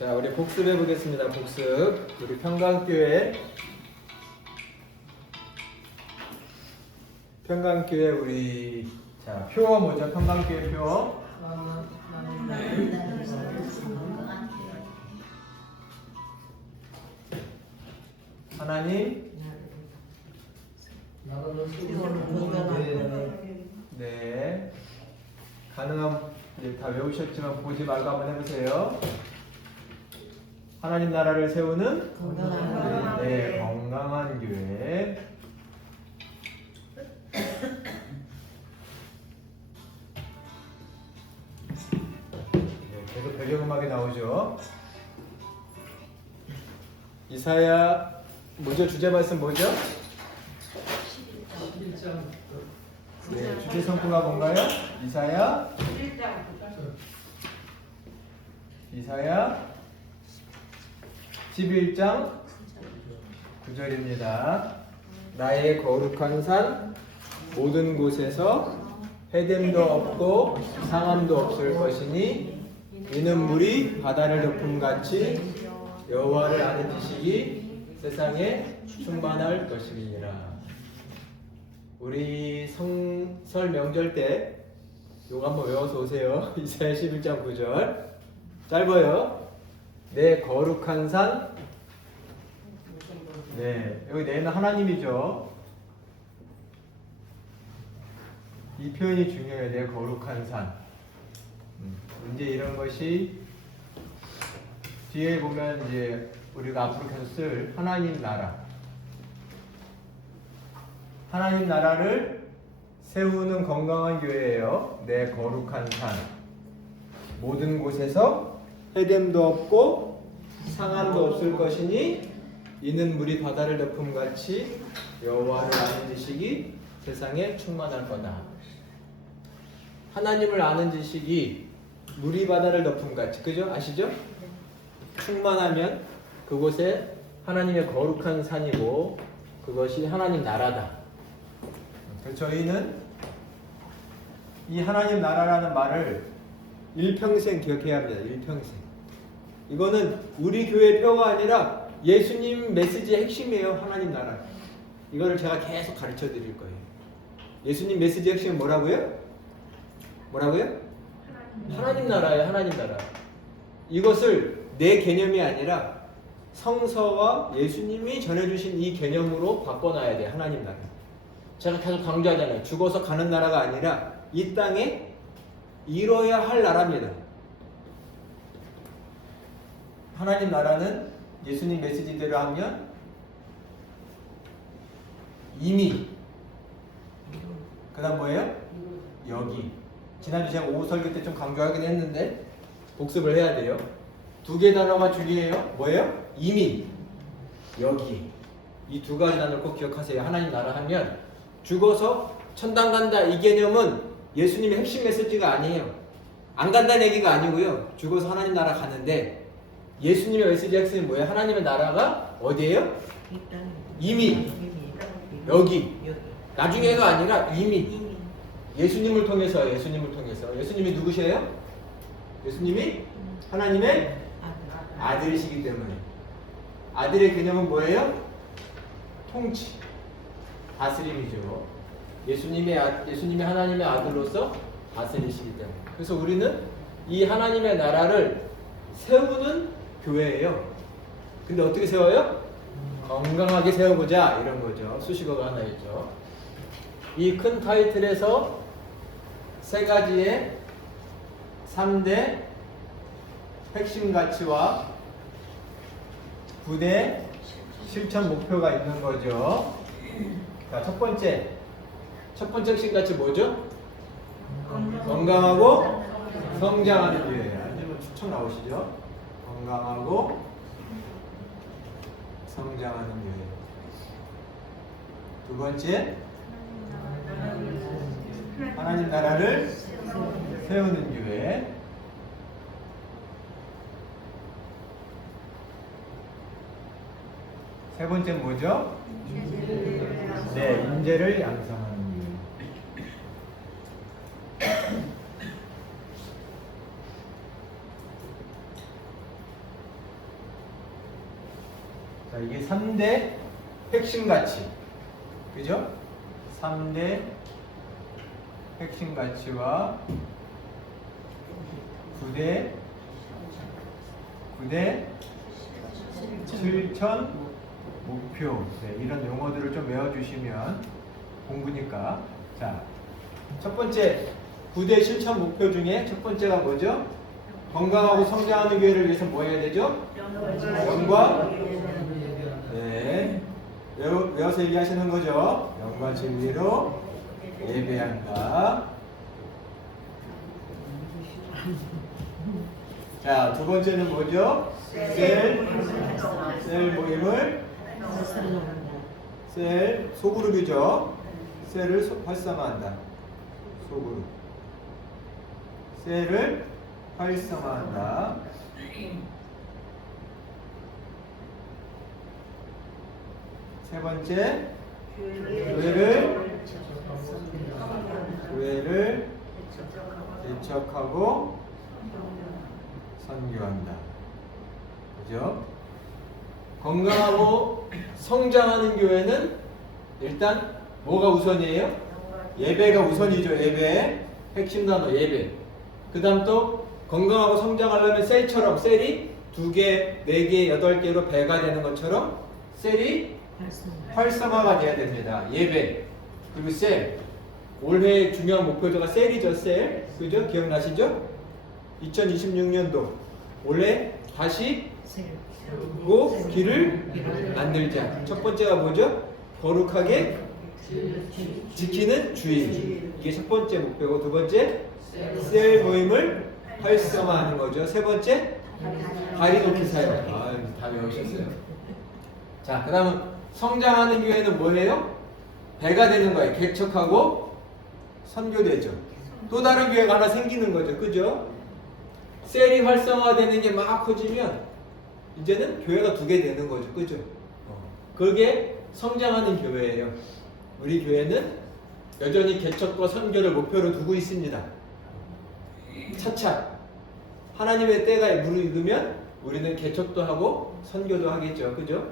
자, 우리 복습해 보겠습니다. 복습. 우리 평강교회 우리 자, 표 뭐죠? 평강교회 표. 하나님 네. 가능한 다 외우셨지만 보지 말고 한번 해보세요. 하나님 나라를 세우는 건강한 교회. 계속 배경음악이 나오죠. 이사야 뭐죠? 주제 말씀 뭐죠? 11장. 네, 주제 성구가 뭔가요? 이사야 11장 9절입니다. 나의 거룩한 산 모든 곳에서 해됨도 없고 상함도 없을 것이니 이는 물이 바다를 덮음같이 여호와를 아는 지식이 세상에 충만할 것이니라. 우리 설 명절 때 요거 한번 외워서 오세요. 이사야 11장 9절 짧아요. 내 거룩한 산. 네, 여기 내는 하나님이죠. 이 표현이 중요해요. 내 거룩한 산. 이제 이런 것이 뒤에 보면 이제 우리가 앞으로 계속 쓸 하나님 나라. 하나님 나라를 세우는 건강한 교회예요. 내 거룩한 산. 모든 곳에서 해됨도 없고 상함도 없을 것이니 이는 물이 바다를 덮음같이 여호와를 아는 지식이 세상에 충만할 거다. 하나님을 아는 지식이 물이 바다를 덮음같이, 그죠? 아시죠? 충만하면 그곳에 하나님의 거룩한 산이고 그것이 하나님 나라다. 저희는 이 하나님 나라라는 말을 일평생 기억해야 합니다. 일평생. 이거는 우리 교회 표가 아니라 예수님 메시지의 핵심이에요. 하나님 나라. 이거를 제가 계속 가르쳐 드릴 거예요. 예수님 메시지의 핵심은 뭐라고요? 뭐라고요? 하나님 나라예요. 하나님 나라. 이것을 내 개념이 아니라 성서와 예수님이 전해주신 이 개념으로 바꿔놔야 돼요. 하나님 나라. 제가 계속 강조하잖아요. 죽어서 가는 나라가 아니라 이 땅에 이뤄야 할 나라입니다. 하나님 나라는 예수님 메시지대로 하면 이미, 그 다음 뭐예요? 여기. 지난주 제가 오후 설교 때 좀 강조하긴 했는데 복습을 해야 돼요. 두 개 단어가 중요해요. 뭐예요? 이미, 여기. 이 두 가지 단어를 꼭 기억하세요. 하나님 나라 하면 죽어서 천당 간다, 이 개념은 예수님의 핵심 메시지가 아니에요. 안 간다는 얘기가 아니고요. 죽어서 하나님 나라 가는데 예수님의 메시지 핵심이 뭐예요? 하나님의 나라가 어디예요? 이미, 여기. 나중에가 아니라 이미. 예수님을 통해서. 예수님이 누구시에요? 예수님이 하나님의 아들이시기 때문에. 아들의 개념은 뭐예요? 통치, 다스림이죠. 예수님이 하나님의 아들로서 다스리시기 때문에. 그래서 우리는 이 하나님의 나라를 세우는 교회예요. 근데 어떻게 세워요? 건강하게 세워보자, 이런 거죠. 수식어가 하나 있죠. 이 큰 타이틀에서 세 가지의 3대 핵심 가치와 9대 실천 목표가 있는 거죠. 자, 첫 번째 핵심 가치 뭐죠? 건강하고 성장하는 교회예요. 아니면 추천 나오시죠? 건강하고 성장하는 교회. 두 번째, 하나님 나라를 세우는 교회. 세 번째는 뭐죠? 네, 인재를 양성하는 교회. 자, 이게 3대 핵심 가치. 그죠? 3대 핵심 가치와 9대 실천 목표. 네, 이런 용어들을 좀 외워주시면 공부니까. 자, 첫 번째 9대 실천 목표 중에 첫 번째가 뭐죠? 건강하고 성장하는 교회를 위해서 뭐 해야 되죠? 영과 네, 외워서 얘기하시는 거죠. 영과 진리로 예배한다. 자, 두 번째는 뭐죠? 셀 모임을 소그룹이죠. 셀을 활성화한다. 소그룹. 셀을 활성화한다. 세 번째, 교회를 개척하고 선교한다. 그죠? 건강하고 성장하는 교회는 일단 뭐가 우선이에요? 예배가 우선이죠. 예배. 핵심 단어 예배. 그 다음 또 건강하고 성장하려면 셀처럼 셀이 2개, 4개, 8개로 배가 되는 것처럼 셀이 활성화가 돼야 됩니다. 예배. 그리고 셀. 올해 중요한 목표가 셀이죠. 셀. 그죠? 기억나시죠? 2026년도 올해 다시 길을 만들자. 첫 번째가 뭐죠? 거룩하게 지키는 주의. 이게 첫 번째 목표고, 두 번째 셀 모임을 활성화하는 거죠. 세 번째 다리 높이 사역. 아, 다 외우셨어요. 자, 그 다음은 성장하는 교회는 뭐예요? 배가 되는 거예요. 개척하고 선교되죠. 또 다른 교회가 하나 생기는 거죠. 그죠? 셀이 활성화되는 게 막 커지면 이제는 교회가 2개 되는 거죠. 그죠? 그게 성장하는 교회예요. 우리 교회는 여전히 개척과 선교를 목표로 두고 있습니다. 차차 하나님의 때가 무르익으면 우리는 개척도 하고 선교도 하겠죠. 그죠?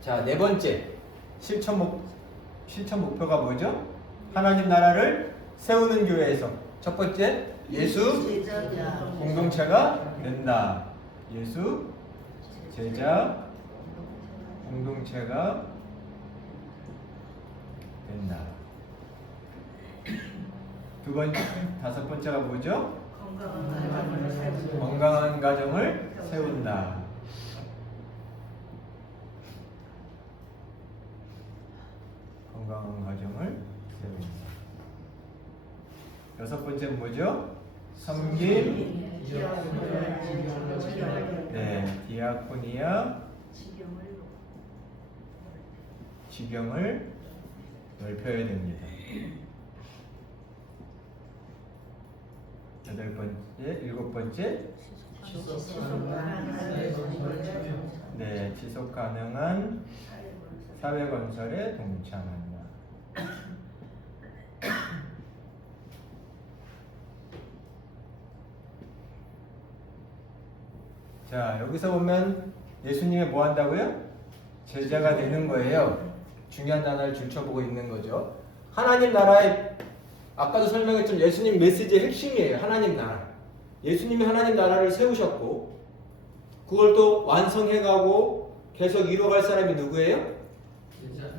자, 네 번째 실천 목표가 뭐죠? 하나님 나라를 세우는 교회에서 첫 번째 예수 공동체가 된다. 예수 제자 공동체가 된다. 두 번째, 다섯 번째가 뭐죠? 건강한 가정을 세운다. 건강한 가정을 세운다. 여섯 번째는 뭐죠? 섬김, 네, 디아코니아, 지경을 넓혀야 됩니다. 여덟 번째, 일곱 번째, 네, 지속 가능한 사회 건설에 동참한다. 자, 여기서 보면 예수님이 뭐 한다고요? 제자가 되는 거예요. 중요한 단어를 줄쳐보고 있는 거죠. 하나님 나라의 아까도 설명했지만 예수님 메시지의 핵심이에요. 하나님 나라. 예수님이 하나님 나라를 세우셨고 그걸 또 완성해가고 계속 이루어갈 사람이 누구예요?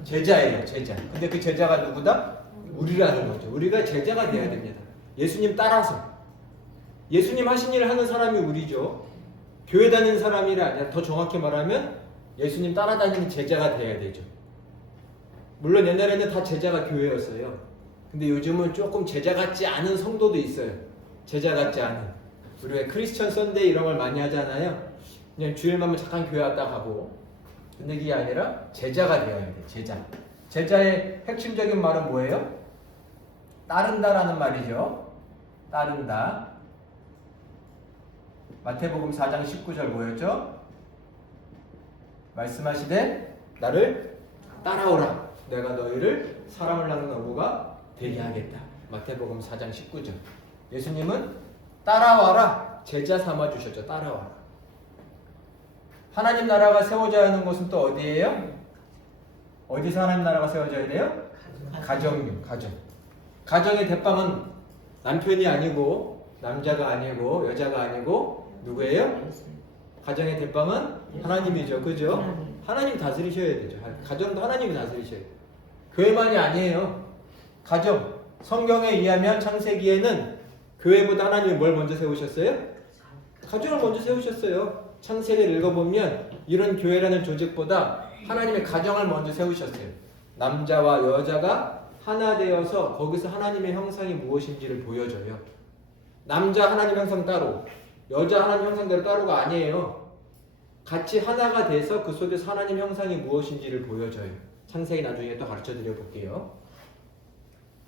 제자예요. 제자. 근데 그 제자가 누구다? 우리라는 거죠. 우리가 제자가 돼야 됩니다. 예수님 따라서. 예수님 하신 일을 하는 사람이 우리죠. 교회 다니는 사람이 아니라 더 정확히 말하면 예수님 따라다니는 제자가 돼야 되죠. 물론 옛날에는 다 제자가 교회였어요. 근데 요즘은 조금 제자 같지 않은 성도도 있어요. 제자 같지 않은. 우리 왜 크리스천 선데이 이런 걸 많이 하잖아요. 그냥 주일만 잠깐 교회 왔다 가고. 근데 그게 아니라 제자가 되어야 돼. 제자. 제자의 핵심적인 말은 뭐예요? 따른다라는 말이죠. 따른다. 마태복음 4장 19절 뭐였죠? 말씀하시되 나를 따라오라. 내가 너희를 사람을 낳는 어부가 되게 하겠다. 마태복음 4장 19절. 예수님은 따라와라. 제자 삼아 주셨죠. 따라와라. 하나님 나라가 세워져야 하는 곳은 또 어디예요? 어디서 하나님 나라가 세워져야 돼요? 가정요. 가정. 가정의 대빵은 남편이 아니고 남자가 아니고 여자가 아니고 누구예요? 가정의 대빵은 하나님이죠. 그죠? 하나님 다스리셔야 되죠. 가정도 하나님이 다스리셔야 돼요. 교회만이 아니에요. 가정. 성경에 의하면 창세기에는 교회보다 하나님이 뭘 먼저 세우셨어요? 가정을 먼저 세우셨어요. 창세기를 읽어보면 이런 교회라는 조직보다 하나님의 가정을 먼저 세우셨어요. 남자와 여자가 하나 되어서 거기서 하나님의 형상이 무엇인지를 보여줘요. 남자 하나님 형상 따로, 여자 하나님 형상대로 따로가 아니에요. 같이 하나가 돼서 그 속에서 하나님 형상이 무엇인지를 보여줘요. 창세기 나중에 또 가르쳐 드려 볼게요.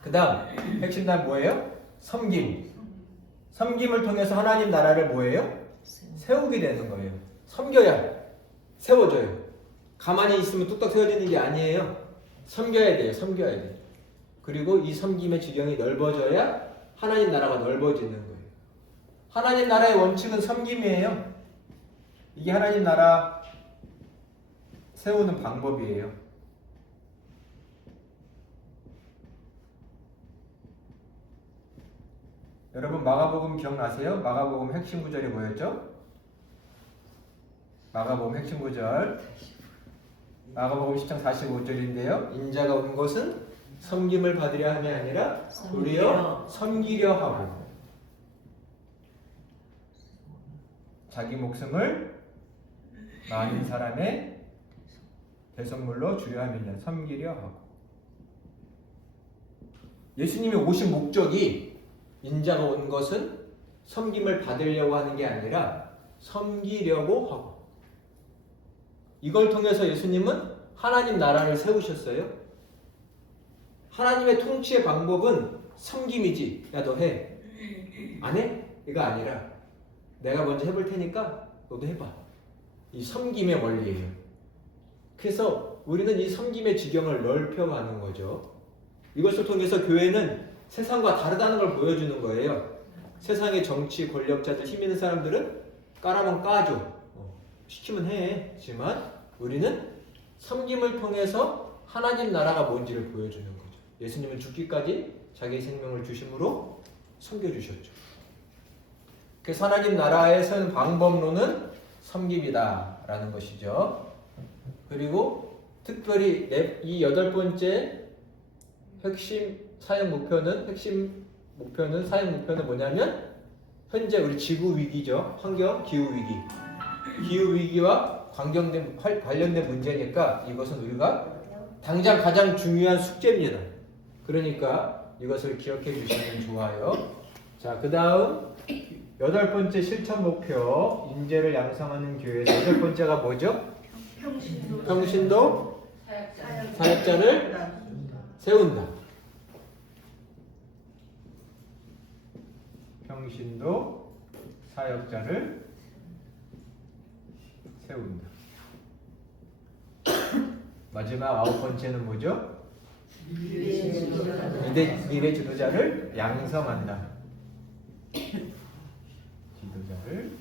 그 다음 핵심 단 뭐예요? 섬김. 섬김을 통해서 하나님 나라를 뭐예요? 세우게 되는 거예요. 섬겨야 세워져요. 가만히 있으면 뚝딱 세워지는 게 아니에요. 섬겨야 돼요. 섬겨야 돼요. 그리고 이 섬김의 지경이 넓어져야 하나님 나라가 넓어지는 거예요. 하나님 나라의 원칙은 섬김이에요. 이게 하나님 나라 세우는 방법이에요. 여러분 마가복음 기억나세요? 마가복음 핵심 구절이 뭐였죠? 마가복음 핵심 구절 마가복음 10장 45절인데요. 인자가 온 것은 섬김을 받으려 함이 아니라 도리어 섬기려 하고 자기 목숨을 많은 사람의 대성물로 주려 함이냐 섬기려 하고 예수님이 오신 목적이 인자가 온 것은 섬김을 받으려고 하는 게 아니라 섬기려고 하고 이걸 통해서 예수님은 하나님 나라를 세우셨어요. 하나님의 통치의 방법은 섬김이지. 야 너 해. 안 해? 이거 아니라 내가 먼저 해볼 테니까 너도 해봐. 이 섬김의 원리예요. 그래서 우리는 이 섬김의 지경을 넓혀가는 거죠. 이것을 통해서 교회는 세상과 다르다는 걸 보여주는 거예요. 세상의 정치, 권력자들, 힘 있는 사람들은 까라면 까죠. 시키면 해. 하지만 우리는 섬김을 통해서 하나님 나라가 뭔지를 보여주는 거죠. 예수님은 죽기까지 자기 생명을 주심으로 섬겨주셨죠. 그래서 하나님 나라에 서는 방법론은 섬김이다라는 것이죠. 그리고 특별히 이 8번째 핵심 사역 목표는 사역 목표는 뭐냐면 현재 우리 지구 위기죠. 환경 기후 위기. 기후 위기와 관련된 문제니까 이것은 우리가 당장 가장 중요한 숙제입니다. 그러니까 이것을 기억해 주시면 좋아요. 자, 그다음 8번째 실천 목표 인재를 양성하는 교회에서 8번째가 뭐죠? 평신도 사역자를 세운다. 평신도 사역자를 세운다. 마지막 9번째는 뭐죠? 미래 지도자를 양성한다. 지도자를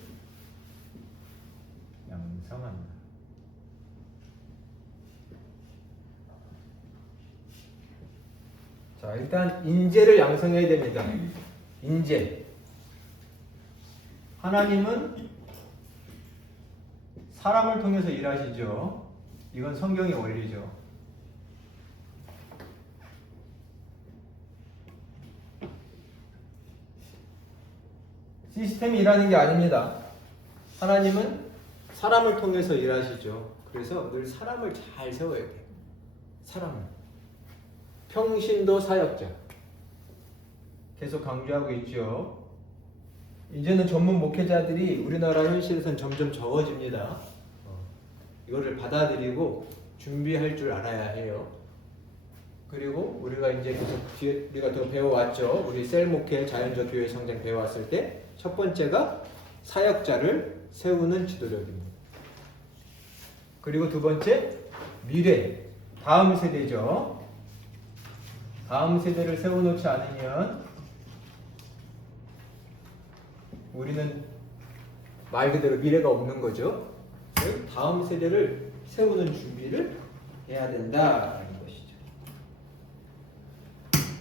양성한다. 자, 일단 인재를 양성해야 됩니다. 인재. 하나님은 사람을 통해서 일하시죠. 이건 성경의 원리죠. 시스템이 일하는 게 아닙니다. 하나님은 사람을 통해서 일하시죠. 그래서 늘 사람을 잘 세워야 돼요. 사람을. 평신도 사역자. 계속 강조하고 있죠. 이제는 전문 목회자들이 우리나라 현실에서는 점점 적어집니다. 이거를 받아들이고 준비할 줄 알아야 해요. 그리고 우리가 이제 계속 뒤에 우리가 더 배워왔죠. 우리 셀 목회 자연적 교회 성장 배워왔을 때 첫 번째가 사역자를 세우는 지도력입니다. 그리고 두 번째 미래 다음 세대죠. 다음 세대를 세워놓지 않으면 우리는 말 그대로 미래가 없는 거죠. 즉 다음 세대를 세우는 준비를 해야 된다라는 것이죠.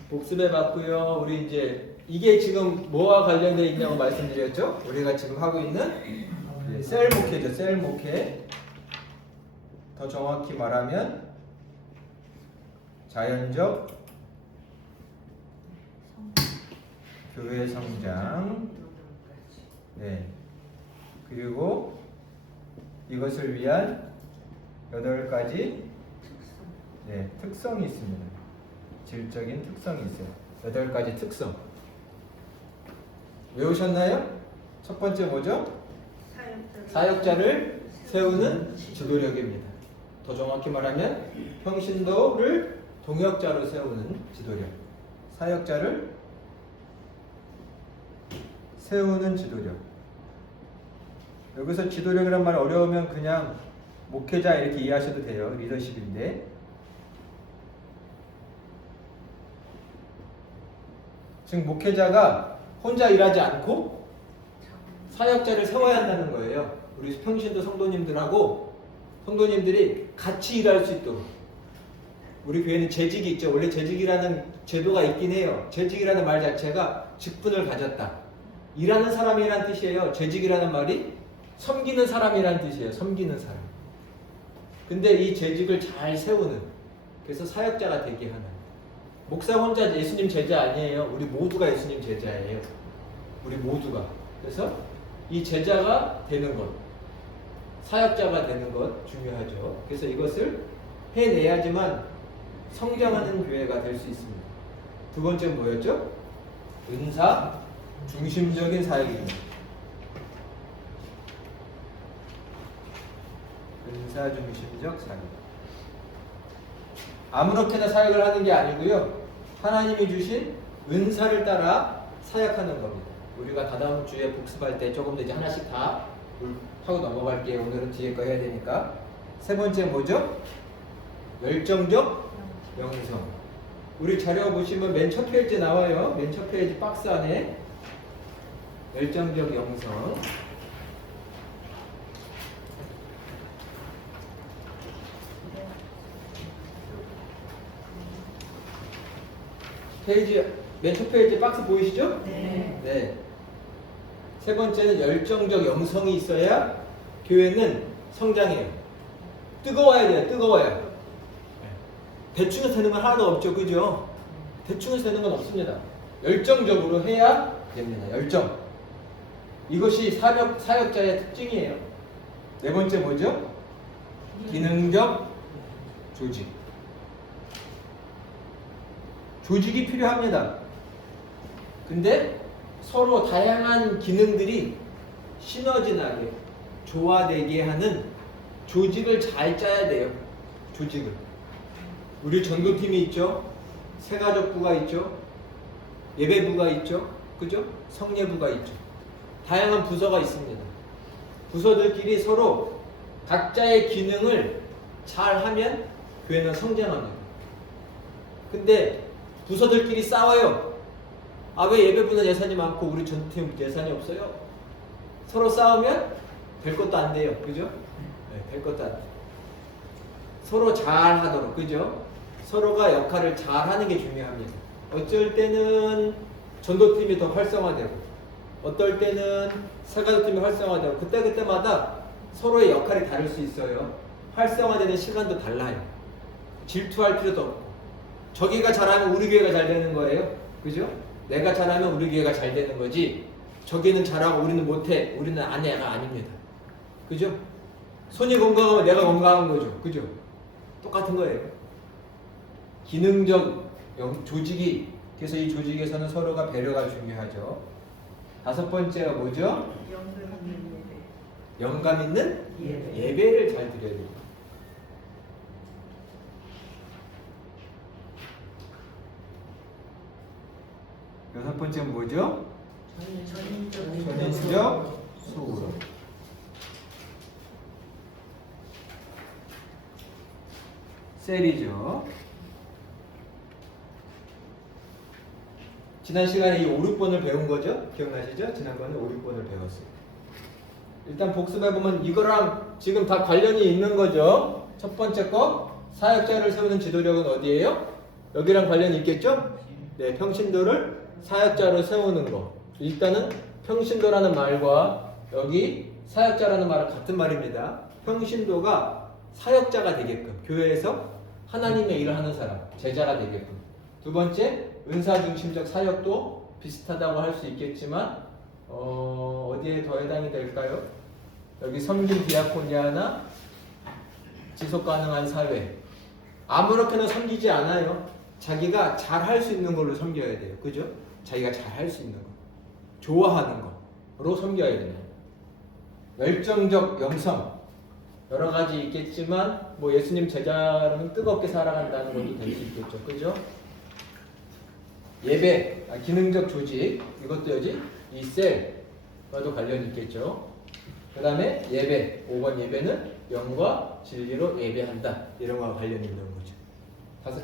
복습해 봤고요. 우리 이제 이게 지금 뭐와 관련되어 있냐고 말씀드렸죠? 우리가 지금 하고 있는 셀 목회죠. 셀 목회. 더 정확히 말하면 자연적 교회 성장. 네. 그리고 이것을 위한 8가지 특성이 있습니다. 질적인 특성이 있어요. 8가지 특성. 외우셨나요? 첫 번째 뭐죠? 사역자를 세우는 지도력입니다. 더 정확히 말하면 평신도를 동역자로 세우는 지도력. 사역자를 세우는 지도력. 여기서 지도력이란 말 어려우면 그냥 목회자 이렇게 이해하셔도 돼요. 리더십인데. 즉 목회자가 혼자 일하지 않고 사역자를 세워야 한다는 거예요. 우리 평신도 성도님들하고 성도님들이 같이 일할 수 있도록. 우리 교회는 재직이 있죠. 원래 재직이라는 제도가 있긴 해요. 재직이라는 말 자체가 직분을 가졌다. 일하는 사람이라는 뜻이에요. 재직이라는 말이 섬기는 사람이라는 뜻이에요. 섬기는 사람. 근데 이 재직을 잘 세우는, 그래서 사역자가 되게 하는. 목사 혼자 예수님 제자 아니에요. 우리 모두가 예수님 제자예요. 우리 모두가. 그래서 이 제자가 되는 것, 사역자가 되는 것 중요하죠. 그래서 이것을 해내야지만 성장하는 교회가 될 수 있습니다. 두 번째는 뭐였죠? 은사 중심적인 사역입니다. 은사 중심적 사역. 아무렇게나 사역을 하는 게 아니고요. 하나님이 주신 은사를 따라 사역하는 겁니다. 우리가 다다음 주에 복습할 때 조금 더 이제 하나씩 다 하고 넘어갈게요. 오늘은 뒤에 거 해야 되니까. 세 번째 뭐죠? 열정적 영성. 우리 자료 보시면 맨 첫 페이지 나와요. 맨 첫 페이지 박스 안에 열정적 영성. 페이지 맨 첫 페이지 박스 보이시죠? 네. 네. 세 번째는 열정적 영성이 있어야 교회는 성장해요. 뜨거워야 돼요. 뜨거워요. 대충해서 되는 건 하나도 없죠. 그죠? 대충해서 되는 건 없습니다. 열정적으로 해야 됩니다. 열정. 이것이 사역자의 특징이에요. 네 번째 뭐죠? 기능적 조직. 조직이 필요합니다. 근데 서로 다양한 기능들이 시너지나게 조화되게 하는 조직을 잘 짜야 돼요. 조직을. 우리 전도팀이 있죠. 새가족부가 있죠. 예배부가 있죠. 그죠? 성예부가 있죠. 다양한 부서가 있습니다. 부서들끼리 서로 각자의 기능을 잘 하면 교회는 성장합니다. 근데 부서들끼리 싸워요. 아, 왜 예배부는 예산이 많고 우리 전팀 예산이 없어요? 서로 싸우면 될 것도 안 돼요. 그죠? 네, 될 것도 안 돼요. 서로 잘 하도록. 그죠? 서로가 역할을 잘 하는 게 중요합니다. 어쩔 때는 전도팀이 더 활성화되고 어떨 때는 새가족팀이 활성화되고 그때마다 서로의 역할이 다를 수 있어요. 활성화되는 시간도 달라요. 질투할 필요도 없고 저기가 잘하면 우리 교회가 잘 되는 거예요. 그죠? 내가 잘하면 우리 교회가 잘 되는 거지 저기는 잘하고 우리는 못해. 우리는 아내가 아닙니다. 그죠? 손이 건강하면 내가 건강한 거죠. 그죠? 똑같은 거예요. 기능적 조직이, 그래서 이 조직에서는 서로가 배려가 중요하죠. 다섯 번째가 뭐죠? 영감 있는 예배를 잘 드려야 됩니다. 여섯 번째는 뭐죠? 전인적 소그룹. 셀이죠. 지난 시간에 이 5, 6번을 배운 거죠? 기억나시죠? 지난번에 5, 6번을 배웠어요. 일단 복습해보면 이거랑 지금 다 관련이 있는 거죠. 첫 번째 거 사역자를 세우는 지도력은 어디예요? 여기랑 관련이 있겠죠? 네, 평신도를 사역자로 세우는 거. 일단은 평신도라는 말과 여기 사역자라는 말은 같은 말입니다. 평신도가 사역자가 되게끔, 교회에서 하나님의 일을 하는 사람, 제자가 되게끔. 두 번째, 은사 중심적 사역도 비슷하다고 할 수 있겠지만 어디에 더 해당이 될까요? 여기 섬긴 디아코니아나 지속 가능한 사회. 아무렇게나 섬기지 않아요. 자기가 잘 할 수 있는 걸로 섬겨야 돼요. 그죠? 자기가 잘 할 수 있는 거. 좋아하는 거로 섬겨야 돼요. 열정적 영성. 여러 가지 있겠지만 뭐 예수님 제자라면 뜨겁게 살아간다는 것도 될 수 있겠죠. 그죠? 예배, 기능적 조직. 이것도 여기 이 셀과도 관련이 있겠죠. 그 다음에 예배, 5번 예배는 영과 진리로 예배한다. 이런 거와 관련이 있는 거죠.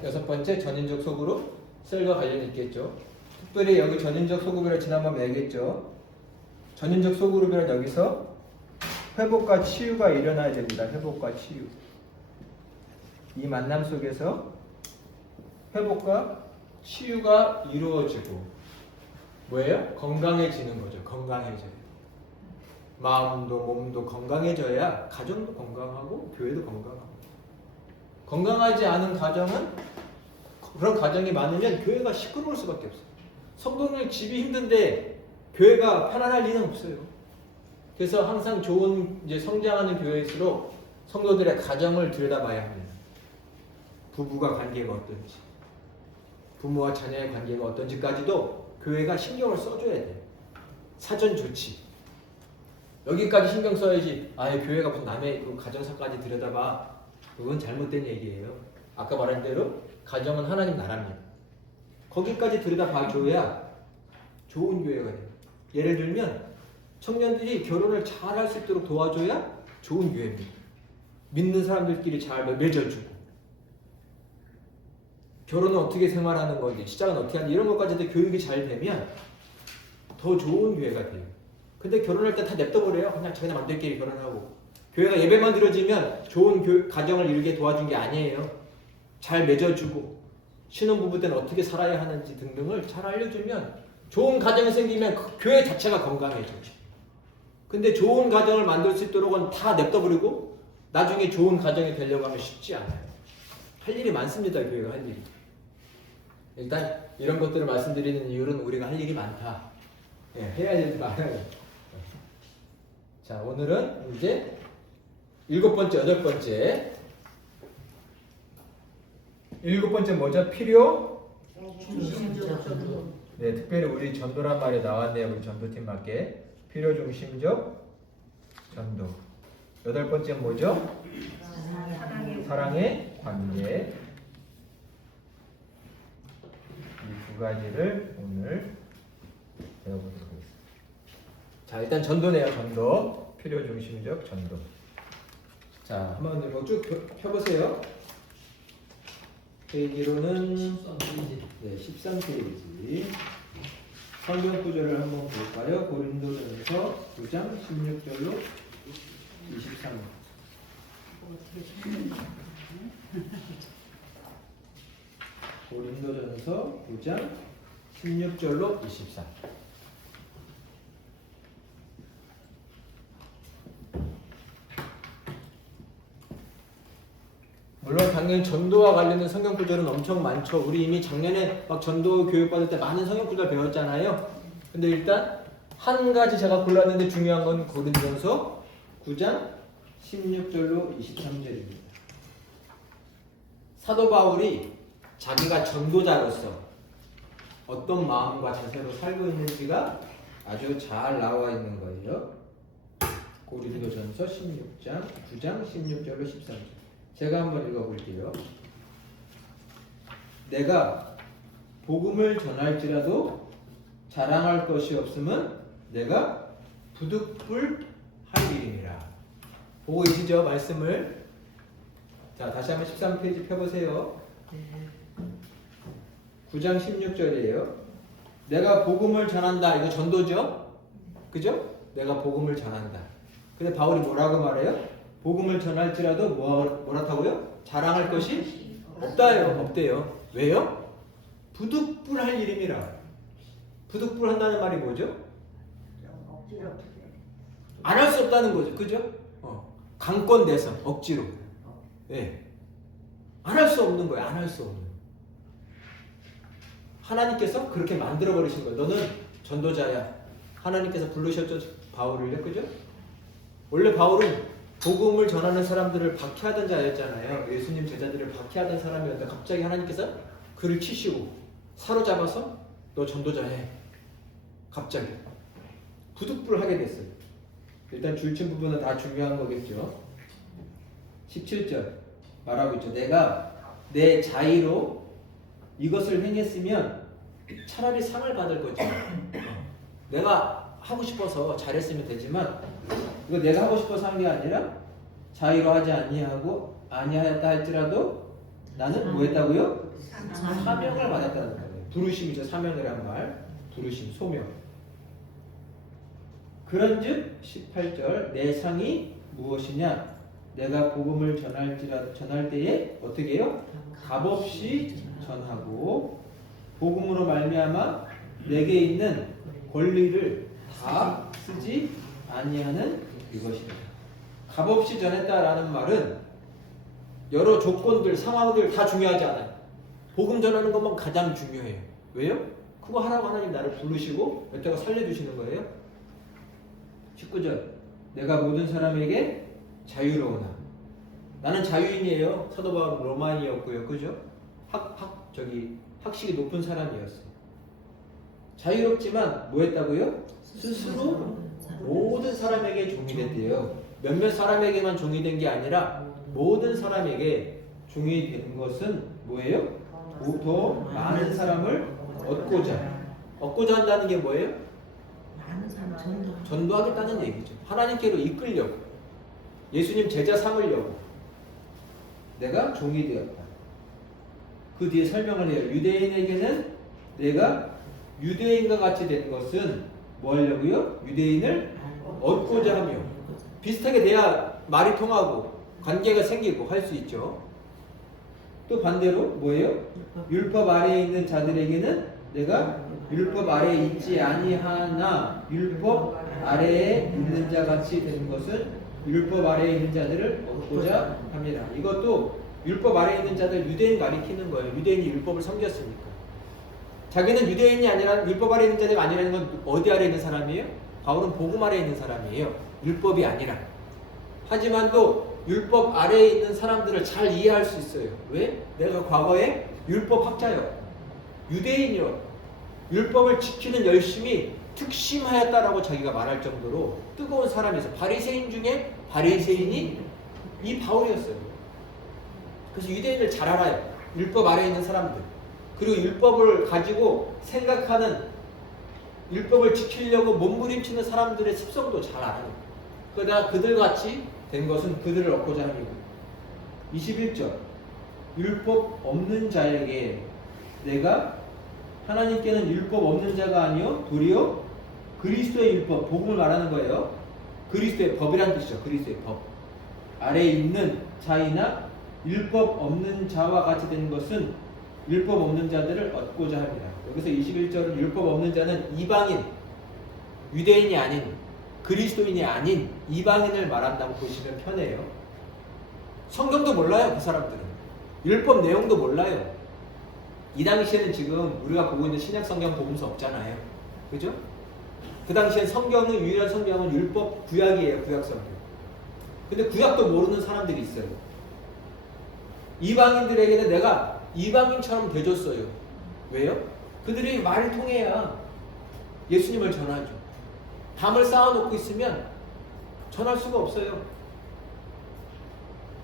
여섯 번째 전인적 소그룹, 셀과 관련이 있겠죠. 특별히 여기 전인적 소그룹이라 지난번에 얘기했죠. 전인적 소그룹이란 여기서 회복과 치유가 일어나야 됩니다. 회복과 치유. 이 만남 속에서 회복과 치유가 이루어지고 뭐예요? 건강해지는 거죠. 건강해져요. 마음도 몸도 건강해져야 가정도 건강하고 교회도 건강하고. 건강하지 않은 가정은 그런 가정이 많으면 교회가 시끄러울 수밖에 없어요. 성도들 집이 힘든데 교회가 편안할 리는 없어요. 그래서 항상 좋은 이제 성장하는 교회일수록 성도들의 가정을 들여다봐야 합니다. 부부가 관계가 어떤지, 부모와 자녀의 관계가 어떤지까지도 교회가 신경을 써줘야 돼요. 사전 조치. 여기까지 신경 써야지. 교회가 무슨 남의 그 가정사까지 들여다봐. 그건 잘못된 얘기예요. 아까 말한 대로 가정은 하나님 나라입니다. 거기까지 들여다봐줘야 좋은 교회가 돼요. 예를 들면 청년들이 결혼을 잘 할 수 있도록 도와줘야 좋은 교회입니다. 믿는 사람들끼리 잘 맺어주고 결혼은 어떻게 생활하는 건지, 시작은 어떻게 하는지 이런 것까지도 교육이 잘 되면 더 좋은 교회가 돼요. 근데 결혼할 때 다 냅둬버려요. 그냥 자기네 맘대끼리 결혼하고. 교회가 예배만 드려지면 좋은 가정을 이루게 도와준 게 아니에요. 잘 맺어주고 신혼부부 때는 어떻게 살아야 하는지 등등을 잘 알려주면 좋은 가정이 생기면 그 교회 자체가 건강해져요. 근데 좋은 가정을 만들 수 있도록은 다 냅둬버리고 나중에 좋은 가정이 되려고 하면 쉽지 않아요. 할 일이 많습니다. 교회가 할 일이. 일단 이런 것들을 말씀드리는 이유는 우리가 할 일이 많다. 해야 할 일이 많아요. 자, 오늘은 이제 7번째, 8번째. 7번째 뭐죠? 필요? 네, 특별히 우리 전도란 말이 나왔네요. 우리 전도팀 맞게. 필요 중심적 전도. 8번째 뭐죠? 사랑의 관계. 이 두 가지를 오늘 배워보도록 하겠습니다. 자, 일단 전도네요. 전도. 필요 중심적 전도. 자, 한번 이거 쭉 펴보세요. 페이지로는 13페이지. 성경 구절을 한번 볼까요? 고린도전서 9장 16절로 23절. 고린도전서 9장 16절로 24. 물론 당연히 전도와 관련된 성경 구절은 엄청 많죠. 우리 이미 작년에 막 전도 교육 받을 때 많은 성경 구절 배웠잖아요. 근데 일단 한 가지 제가 골랐는데 중요한 건 고린도전서 9장 16절로 23절입니다. 사도 바울이 자기가 전도자로서 어떤 마음과 자세로 살고 있는지가 아주 잘 나와 있는 거예요. 고린도전서 16장 9장 16절로 13절. 제가 한번 읽어볼게요. 내가 복음을 전할지라도 자랑할 것이 없으면 내가 부득불 할 일이니라. 보고 계시죠? 말씀을. 자, 다시 한번 13페이지 펴보세요. 9장 16절이에요. 내가 복음을 전한다. 이거 전도죠? 그죠? 내가 복음을 전한다. 근데 바울이 뭐라고 말해요? 복음을 전할지라도 뭐라고요? 자랑할 것이 없대요. 왜요? 부득불할 일임이라. 부득불한다는 말이 뭐죠? 안 할 수 없다는 거죠. 그죠? 강권 내서 억지로. 예. 안 할 수 없는 거예요. 안 할 수 없는. 하나님께서 그렇게 만들어 버리신 거예요. 너는 전도자야. 하나님께서 부르셨죠, 바울을요. 그죠? 원래 바울은 복음을 전하는 사람들을 박해하던 자였잖아요. 예수님 제자들을 박해하던 사람이었는데 갑자기 하나님께서 그를 치시고 사로잡아서 너 전도자해. 갑자기 부득불하게 됐어요. 일단 줄친 부분은 다 중요한 거겠죠. 17절 말하고 있죠. 내가 내 자의로 이것을 행했으면 차라리 상을 받을 거지. 내가 하고 싶어서 잘했으면 되지만 이거 내가 하고 싶어서 한 게 아니라 자의로 하지 아니하였다 할지라도 나는 뭐 했다고요? 사명을 받았다는 거예요. 부르심이죠. 사명이란 말. 부르심, 소명. 그런즉 18절 내 상이 무엇이냐? 내가 복음을 전할 때에 어떻게 해요? 값없이 전하고 복음으로 말미암아 내게 있는 권리를 다 쓰지 아니하는 이것이다. 값없이 전했다라는 말은 여러 조건들, 상황들 다 중요하지 않아요. 복음 전하는 것만 가장 중요해요. 왜요? 그거 하라고 하나님 나를 부르시고 여태가 살려주시는 거예요. 19절 내가 모든 사람에게 자유로우나. 나는 자유인이에요. 사도 바울은 로마인이었고요. 그죠? 학식이 높은 사람이었어요. 자유롭지만 뭐 했다고요? 스스로 모든 사람에게 종이 됐대요. 몇몇 사람에게만 종이 된 게 아니라 모든 사람에게 종이 된 것은 뭐예요? 더 많은 사람을 얻고자 한다는 게 뭐예요? 많은 사람 전도하겠다는 얘기죠. 하나님께로 이끌려고, 예수님 제자 삼으려고 내가 종이 되었다. 그 뒤에 설명을 해요. 유대인에게는 내가 유대인과 같이 된 것은 뭐 하려고요? 유대인을 얻고자 하며. 비슷하게 돼야 말이 통하고 관계가 생기고 할 수 있죠. 또 반대로 뭐예요? 율법 아래에 있는 자들에게는 내가 율법 아래에 있지 아니하나 율법 아래에 있는 자 같이 되는 것은 율법 아래에 있는 자들을 얻고자 합니다. 이것도 율법 아래에 있는 자들 유대인 가리키는 거예요. 유대인이 율법을 섬겼으니까. 자기는 유대인이 아니라 율법 아래에 있는 자들이 아니라는 건 어디 아래에 있는 사람이에요? 바울은 복음 아래에 있는 사람이에요. 율법이 아니라. 하지만 또 율법 아래에 있는 사람들을 잘 이해할 수 있어요. 왜? 내가 과거에 율법 학자요. 유대인이요. 율법을 지키는 열심이 특심하였다라고 자기가 말할 정도로 뜨거운 사람이 있어요. 바리새인 중에 바리새인이 이 바울이었어요. 그래서 유대인을 잘 알아요. 율법 아래에 있는 사람들. 그리고 율법을 가지고 생각하는, 율법을 지키려고 몸부림치는 사람들의 습성도 잘 알아요. 그러니까 그들같이 된 것은 그들을 얻고자 합니다. 21절 율법 없는 자에게 내가 하나님께는 율법 없는 자가 아니요 도리어 그리스도의 율법, 복음을 말하는 거예요. 그리스도의 법이란 뜻이죠. 그리스도의 법 아래에 있는 자이나 율법 없는 자와 같이 된 것은 율법 없는 자들을 얻고자 합니다. 여기서 21절은 율법 없는 자는 이방인, 유대인이 아닌, 그리스도인이 아닌 이방인을 말한다고 보시면 편해요. 성경도 몰라요. 그 사람들은 율법 내용도 몰라요. 이 당시에는 지금 우리가 보고 있는 신약 성경 복음서 없잖아요. 그죠? 그 당시엔 성경은, 유일한 성경은 율법 구약이에요. 구약 성경. 근데 구약도 모르는 사람들이 있어요. 이방인들에게는 내가 이방인처럼 돼줬어요. 왜요? 그들이 말이 통해야 예수님을 전하죠. 담을 쌓아놓고 있으면 전할 수가 없어요.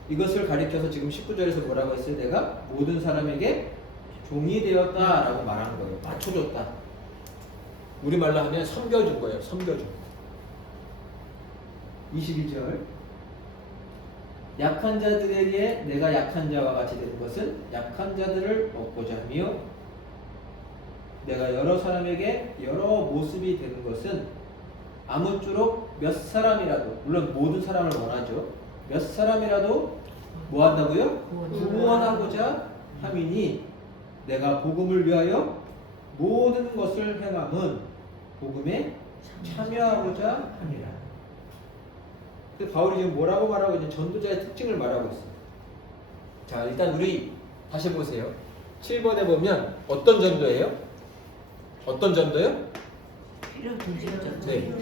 이것을 가리켜서 지금 19절에서 뭐라고 했어요? 내가 모든 사람에게 종이 되었다라고 말한 거예요. 맞춰줬다. 우리말로 하면 섬겨준 거예요. 섬겨준 거. 22절 약한 자들에게 내가 약한 자와 같이 되는 것은 약한 자들을 얻고자 하며 내가 여러 사람에게 여러 모습이 되는 것은 아무쪼록 몇 사람이라도, 물론 모든 사람을 원하죠. 몇 사람이라도 뭐 한다고요? 구원하고자 함이니 내가 복음을 위하여 모든 것을 행함은 복음에 참여하고자 함이라. 그래서 바울이 지금 뭐라고 말하고 있냐? 전도자의 특징을 말하고 있어요. 자, 일단 우리 다시 보세요. 7번에 보면 어떤 전도예요? 어떤 전도요? 필요 중심적. 네.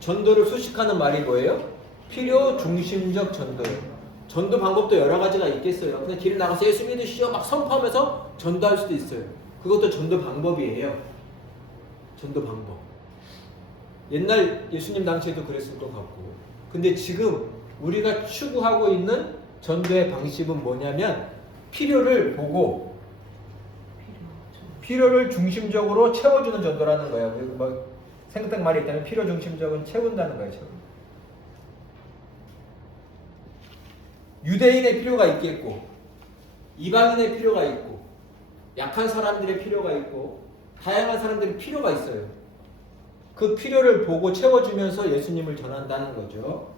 전도를 수식하는 말이 뭐예요? 필요 중심적 전도예요. 전도 방법도 여러 가지가 있겠어요. 그냥 길 나가서 예수 믿으시오 막 선포하면서 전도할 수도 있어요. 그것도 전도 방법이에요. 전도 방법. 옛날 예수님 당시에도 그랬을 것 같고. 근데 지금 우리가 추구하고 있는 전도의 방식은 뭐냐면 필요를 보고 필요를 중심적으로 채워주는 전도라는 거예요. 뭐 생각 말이 있다면 필요 중심적은 채운다는 거예요. 채운다. 유대인의 필요가 있겠고 이방인의 필요가 있고 약한 사람들의 필요가 있고 다양한 사람들의 필요가 있어요. 그 필요를 보고 채워주면서 예수님을 전한다는 거죠.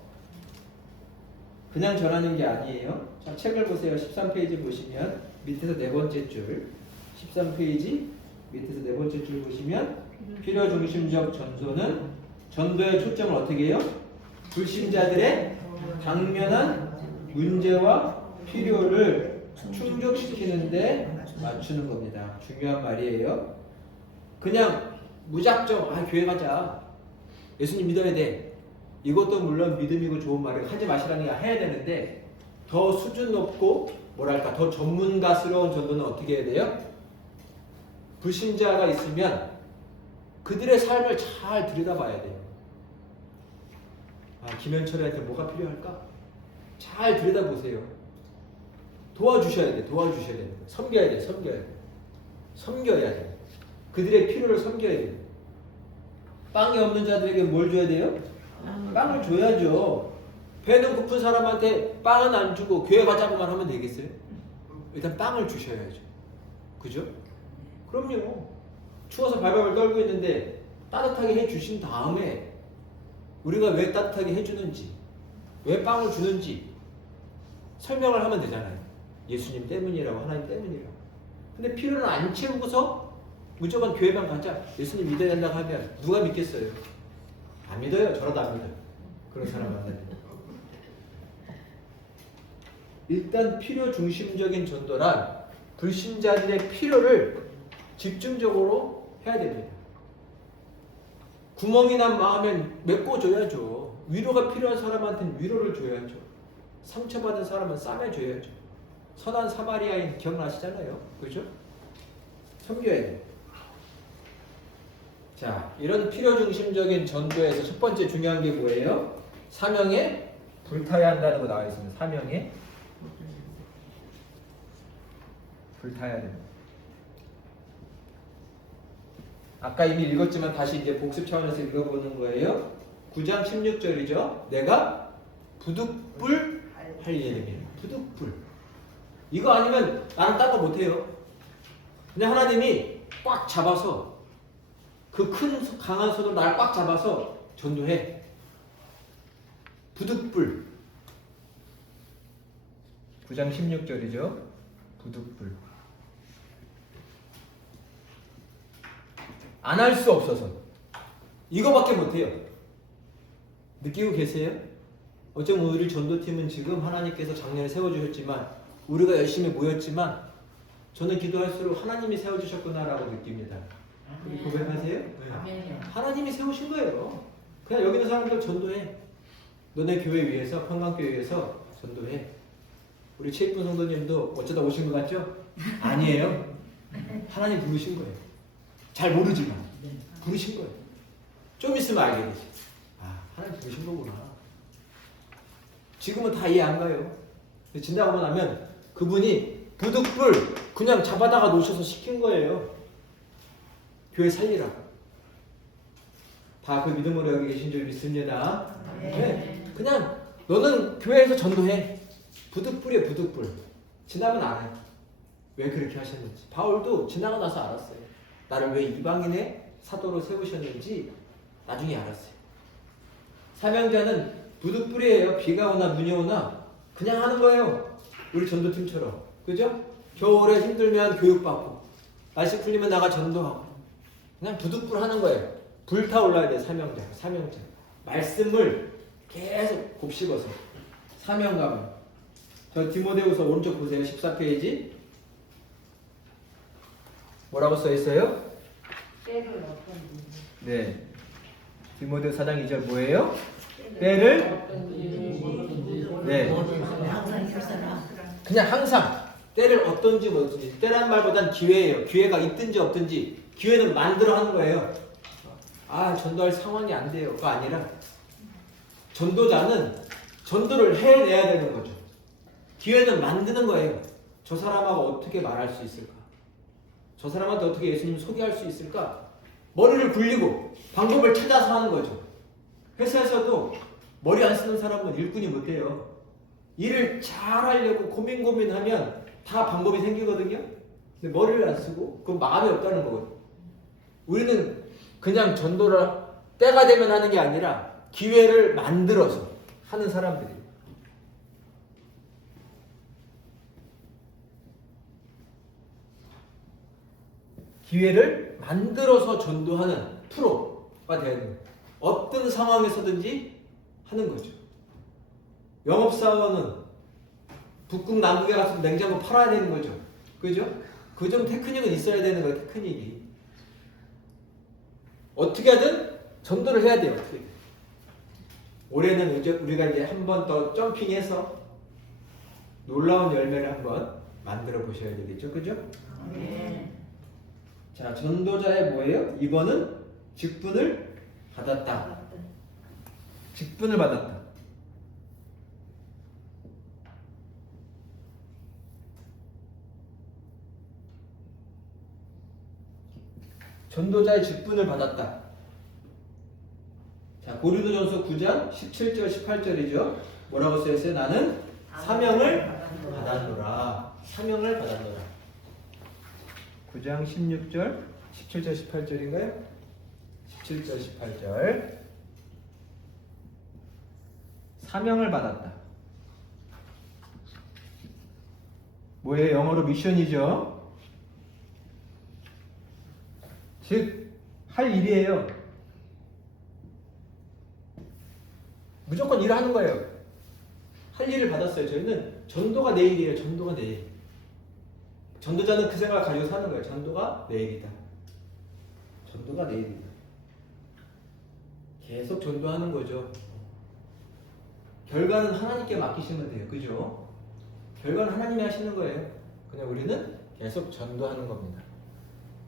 그냥 전하는 게 아니에요. 자, 책을 보세요. 13페이지 보시면 밑에서 네 번째 줄 13페이지 밑에서 네 번째 줄 보시면 필요 중심적 전도는 전도의 초점을 어떻게 해요? 불신자들의 당면한 문제와 필요를 충족시키는데 맞추는 겁니다. 중요한 말이에요. 그냥 무작정 교회 가자. 예수님 믿어야 돼. 이것도 물론 믿음이고 좋은 말이고 하지 마시라는 게 해야 되는데 더 수준 높고 뭐랄까 더 전문가스러운 전도는 어떻게 해야 돼요? 불신자가 있으면 그들의 삶을 잘 들여다봐야 돼요. 김현철한테 뭐가 필요할까? 잘 들여다보세요. 도와주셔야 돼. 도와주셔야 돼. 섬겨야 돼. 섬겨야 돼. 섬겨야 돼. 그들의 필요를 섬겨야 돼요. 빵이 없는 자들에게 뭘 줘야 돼요? 빵을 줘야죠. 배는 고픈 사람한테 빵은 안 주고 교회 가자고만 하면 되겠어요? 일단 빵을 주셔야죠. 그죠? 그럼요. 추워서 발발발 떨고 있는데 따뜻하게 해주신 다음에 우리가 왜 따뜻하게 해주는지 왜 빵을 주는지 설명을 하면 되잖아요. 예수님 때문이라고 하나님 때문이라고. 근데 필요를 안 채우고서 무조건 교회만 가자. 예수님 믿어야 된다고 하면 누가 믿겠어요? 안 믿어요. 저라도 안 믿어요. 그런 사람 만나면. 일단 필요 중심적인 전도란 불신자들의 필요를 집중적으로 해야 됩니다. 구멍이 난 마음엔 메꿔줘야죠. 위로가 필요한 사람한테는 위로를 줘야죠. 상처받은 사람은 싸매줘야죠. 선한 사마리아인 기억나시잖아요. 그죠? 섬겨야 돼요. 자, 이런 필요 중심적인 전도에서 첫 번째 중요한 게 뭐예요? 사명에 불타야 한다는 거 나와 있습니다. 사명에 불타야 됩니다. 아까 이미 읽었지만 다시 이제 복습 차원에서 읽어보는 거예요. 9장 16절이죠. 내가 부득불 할 예정이에요. 부득불. 이거 아니면 나는 딴 거 못해요. 그냥 하나님이 꽉 잡아서 그 큰 강한 손으로 나를 꽉 잡아서 전도해. 부득불. 9장 16절이죠. 부득불. 안 할 수 없어서 이거밖에 못해요. 느끼고 계세요? 어쩌면 우리 전도팀은 지금 하나님께서 작년에 세워주셨지만 우리가 열심히 모였지만 저는 기도할수록 하나님이 세워주셨구나라고 느낍니다. 우리 고백하세요? 네. 하나님이 세우신 거예요. 그냥 여기 있는 사람들 전도해. 너네 교회 위해서 평강교회 위해서 전도해. 우리 최익분 성도님도 어쩌다 오신 것 같죠? 아니에요. 하나님 부르신 거예요. 잘 모르지만 부르신 거예요. 좀 있으면 알게 되지. 하나님 부르신 거구나. 지금은 다 이해 안 가요. 진다고 나면 그분이 부득불 그냥 잡아다가 놓으셔서 시킨 거예요. 교회 살리라고. 다 그 믿음으로 여기 계신 줄 믿습니다. 네. 그냥 너는 교회에서 전도해. 부득불이에요. 부득불. 지나면 알아요. 왜 그렇게 하셨는지. 바울도 지나고 나서 알았어요. 나를 왜 이방인의 사도로 세우셨는지 나중에 알았어요. 사명자는 부득불이에요. 비가 오나 눈이 오나 그냥 하는 거예요. 우리 전도팀처럼. 그죠? 겨울에 힘들면 교육받고 날씨 풀리면 나가 전도하고 그냥 부득불 하는 거예요. 불타올라야 돼. 사명자. 말씀을 계속 곱씹어서 사명감을. 저 디모데후서 오른쪽 보세요. 14페이지. 뭐라고 써 있어요? 때를 어떤지. 네. 디모데 4장 2절 뭐예요? 때를 네. 항상 일어서라. 그냥 항상 때를 어떤지 뭐든지 때란 말보단 기회예요. 기회가 있든지 없든지 기회는 만들어 하는 거예요. 아 전도할 상황이 안 돼요. 그거 아니라 전도자는 전도를 해내야 되는 거죠. 기회는 만드는 거예요. 저 사람하고 어떻게 말할 수 있을까? 저 사람한테 어떻게 예수님 소개할 수 있을까? 머리를 굴리고 방법을 찾아서 하는 거죠. 회사에서도 머리 안 쓰는 사람은 일꾼이 못 돼요. 일을 잘 하려고 고민하면 다 방법이 생기거든요. 근데 머리를 안 쓰고 그건 마음이 없다는 거거든요. 우리는 그냥 전도를 때가 되면 하는 게 아니라 기회를 만들어서 하는 사람들이에요. 기회를 만들어서 전도하는 프로가 되는 거예요. 어떤 상황에서든지 하는 거죠. 영업사원은 북극 남극에 가서 냉장고 팔아야 되는 거죠. 그죠? 그 좀 테크닉은 있어야 되는 거예요. 테크닉이. 어떻게 하든 전도를 해야 돼요. 어떻게든. 올해는 우리가 이제 한 번 더 점핑해서 놀라운 열매를 한번 만들어 보셔야 되겠죠. 그죠? 네. 자, 전도자의 뭐예요? 2번은 직분을 받았다. 직분을 받았다. 전도자의 직분을 받았다. 자, 고린도전서 9장 17절 18절이죠. 뭐라고 써 있어요? 나는 사명을 받았노라. 사명을 받았노라. 9장 16절 17절 18절인가요? 17절 18절. 사명을 받았다. 뭐예요? 영어로 미션이죠. 즉, 할 일이에요. 무조건 일하는 거예요. 할 일을 받았어요. 저희는 전도가 내일이에요. 전도가 내일. 전도자는 그 생각을 가지고 사는 거예요. 전도가 내일이다. 전도가 내일이다. 계속 전도하는 거죠. 결과는 하나님께 맡기시면 돼요. 그죠? 결과는 하나님이 하시는 거예요. 그냥 우리는 계속 전도하는 겁니다.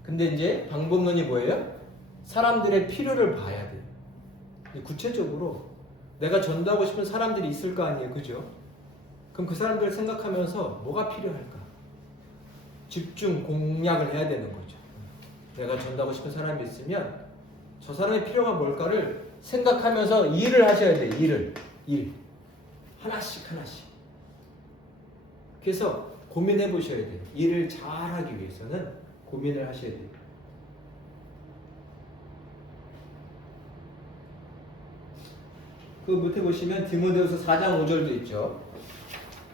근데 이제 방법론이 뭐예요? 사람들의 필요를 봐야 돼요. 구체적으로 내가 전도하고 싶은 사람들이 있을 거 아니에요. 그죠? 그럼 그 사람들을 생각하면서 뭐가 필요할까? 집중, 공략을 해야 되는 거죠. 내가 전도하고 싶은 사람이 있으면 저 사람의 필요가 뭘까를 생각하면서 일을 하셔야 돼요. 일. 하나씩. 그래서 고민해 보셔야 돼요. 일을 잘하기 위해서는 고민을 하셔야 돼요. 그 밑에 보시면 디모데후서 4장 5절도 있죠.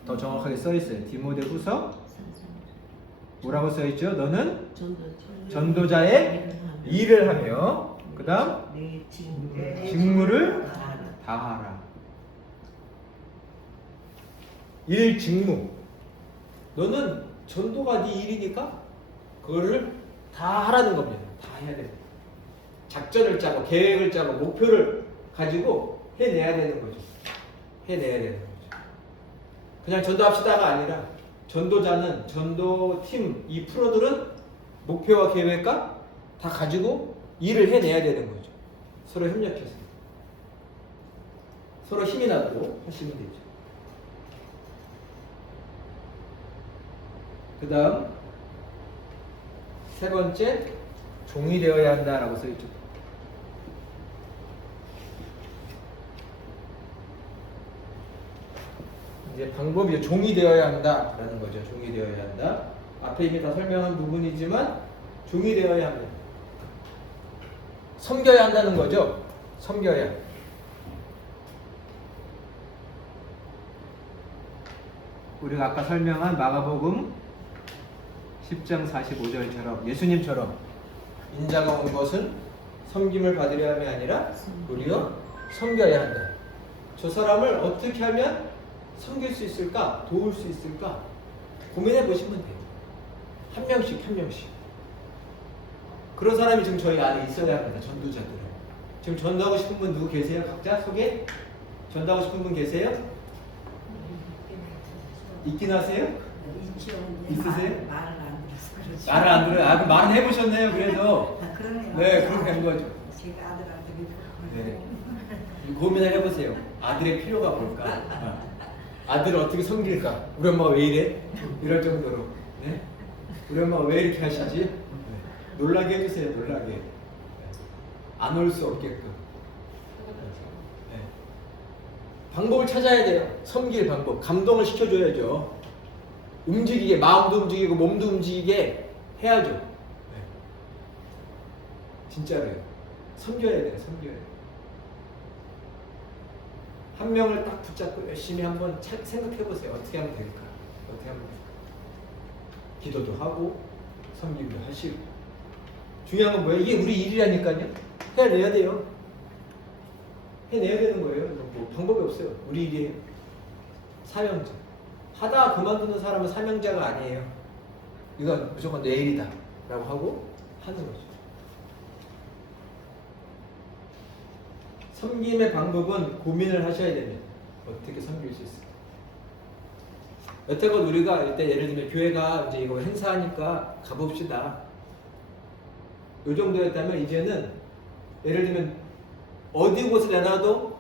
더 정확하게 써 있어요. 디모데후서 뭐라고 써 있죠? 너는 전도자의 일을 하며 그다음 직무를 다하라. 일 직무. 너는 전도가 네 일이니까 그거를 다 하라는 겁니다. 다 해야 돼요. 작전을 짜고 계획을 짜고 목표를 가지고 해내야 되는 거죠. 그냥 전도합시다가 아니라 전도자는 전도팀 이 프로들은 목표와 계획과 다 가지고 일을 해내야 되는 거죠. 서로 협력해서 서로 힘이 나도록 하시면 되죠. 그 다음 세 번째, 종이 되어야 한다라고 써있죠. 이제 방법이 종이 되어야 한다라는 거죠. 종이 되어야 한다. 앞에 이미 다 설명한 부분이지만 종이 되어야 합니다. 섬겨야 한다는 거죠. 섬겨야. 우리가 아까 설명한 마가복음 10장 45절처럼 예수님처럼 인자가 온 것은 섬김을 받으려 함이 아니라 우리가 섬겨야 한다. 저 사람을 어떻게 하면 섬길 수 있을까? 도울 수 있을까? 고민해 보시면 돼요. 한 명씩 한 명씩. 그런 사람이 지금 저희 안에 있어야 합니다. 전도자들은. 지금 전도하고 싶은 분 누구 계세요? 각자 소개? 전도하고 싶은 분 계세요? 있긴 하세요? 있으세요? 말을 안 들어서 그렇지. 말을 안 들어요? 아, 그럼 말은 해보셨네요, 그래도. 아, 그러네요. 네, 그렇게 된 거죠. 제가 아들한테 네. 고민을 해보세요. 아들의 필요가 뭘까? 아들을 어떻게 섬길까? 우리 엄마가 왜 이래? 이럴 정도로. 네? 우리 엄마가 왜 이렇게 하시지? 네. 놀라게 해주세요, 놀라게. 안 올 수 없게끔. 네. 방법을 찾아야 돼요. 섬길 방법. 감동을 시켜줘야죠. 움직이게, 마음도 움직이고 몸도 움직이게 해야죠. 네. 진짜로요. 섬겨야 돼요, 섬겨야 돼요. 한 명을 딱 붙잡고 열심히 한번 생각해 보세요. 어떻게 하면 될까? 어떻게 하면 될까? 기도도 하고 섬김도 하시고. 중요한 건 뭐예요? 이게 우리 일이라니까요. 해내야 돼요. 해내야 되는 거예요. 뭐 방법이 없어요. 우리 일이에요. 사명자. 하다 그만두는 사람은 사명자가 아니에요. 이건 무조건 내 일이다 라고 하고 하는 거죠. 섬김의 방법은 고민을 하셔야 됩니다. 어떻게 섬길 수 있을까? 여태껏 우리가 일단 예를 들면 교회가 이제 이거 행사하니까 가봅시다. 요 정도였다면 이제는 예를 들면 어디 곳을 내놔도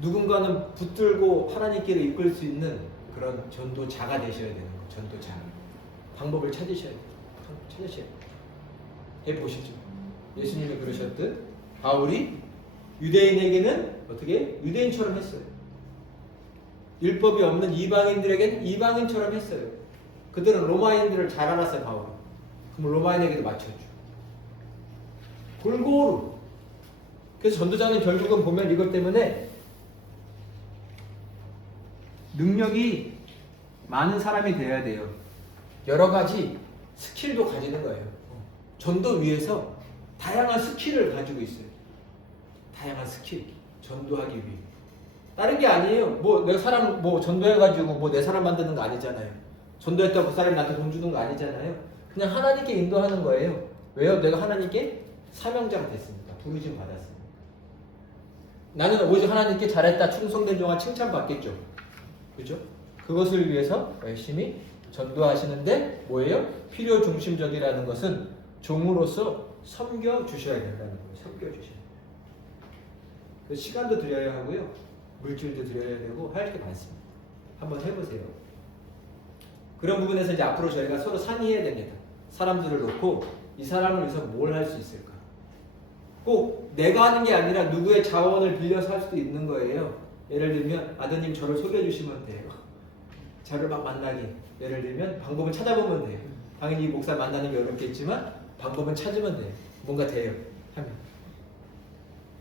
누군가는 붙들고 하나님께로 이끌 수 있는 그런 전도자가 되셔야 되는 거예요. 전도자. 방법을 찾으셔야 돼요. 찾으셔야 돼요. 해보시죠. 예수님이 그러셨듯 바울이 유대인에게는 어떻게? 유대인처럼 했어요. 율법이 없는 이방인들에게는 이방인처럼 했어요. 그들은 로마인들을 잘 알았어요, 바울은. 그럼 로마인에게도 맞춰줘. 골고루. 그래서 전도자는 결국은 보면 이것 때문에 능력이 많은 사람이 돼야 돼요. 여러 가지 스킬도 가지는 거예요. 전도 위해서 다양한 스킬을 가지고 있어요. 다양한 스킬, 전도하기 위해. 다른 게 아니에요. 뭐 내가 사람 뭐 전도해가지고 뭐 내 사람 만드는 거 아니잖아요. 전도했다고 그 사람이 나한테 돈 주는 거 아니잖아요. 그냥 하나님께 인도하는 거예요. 왜요? 내가 하나님께 사명자가 됐으니까. 부르심 받았으니까. 나는 오직 하나님께 잘했다, 충성된 종아 칭찬받겠죠. 그죠? 그것을 위해서 열심히 전도하시는데 뭐예요? 필요 중심적이라는 것은 종으로서 섬겨 주셔야 된다는 거예요. 섬겨 주셔야 돼요. 시간도 드려야 하고요. 물질도 드려야 되고 할 게 많습니다. 한번 해보세요. 그런 부분에서 이제 앞으로 저희가 서로 상의해야 됩니다. 사람들을 놓고 이 사람을 위해서 뭘 할 수 있을까? 꼭 내가 하는 게 아니라 누구의 자원을 빌려서 할 수도 있는 거예요. 예를 들면 아드님 저를 소개해 주시면 돼요. 저를 막 만나게. 예를 들면 방법을 찾아보면 돼요. 당연히 이 목사 만나는 게 어렵겠지만 방법은 찾으면 돼요. 뭔가 돼요. 하면.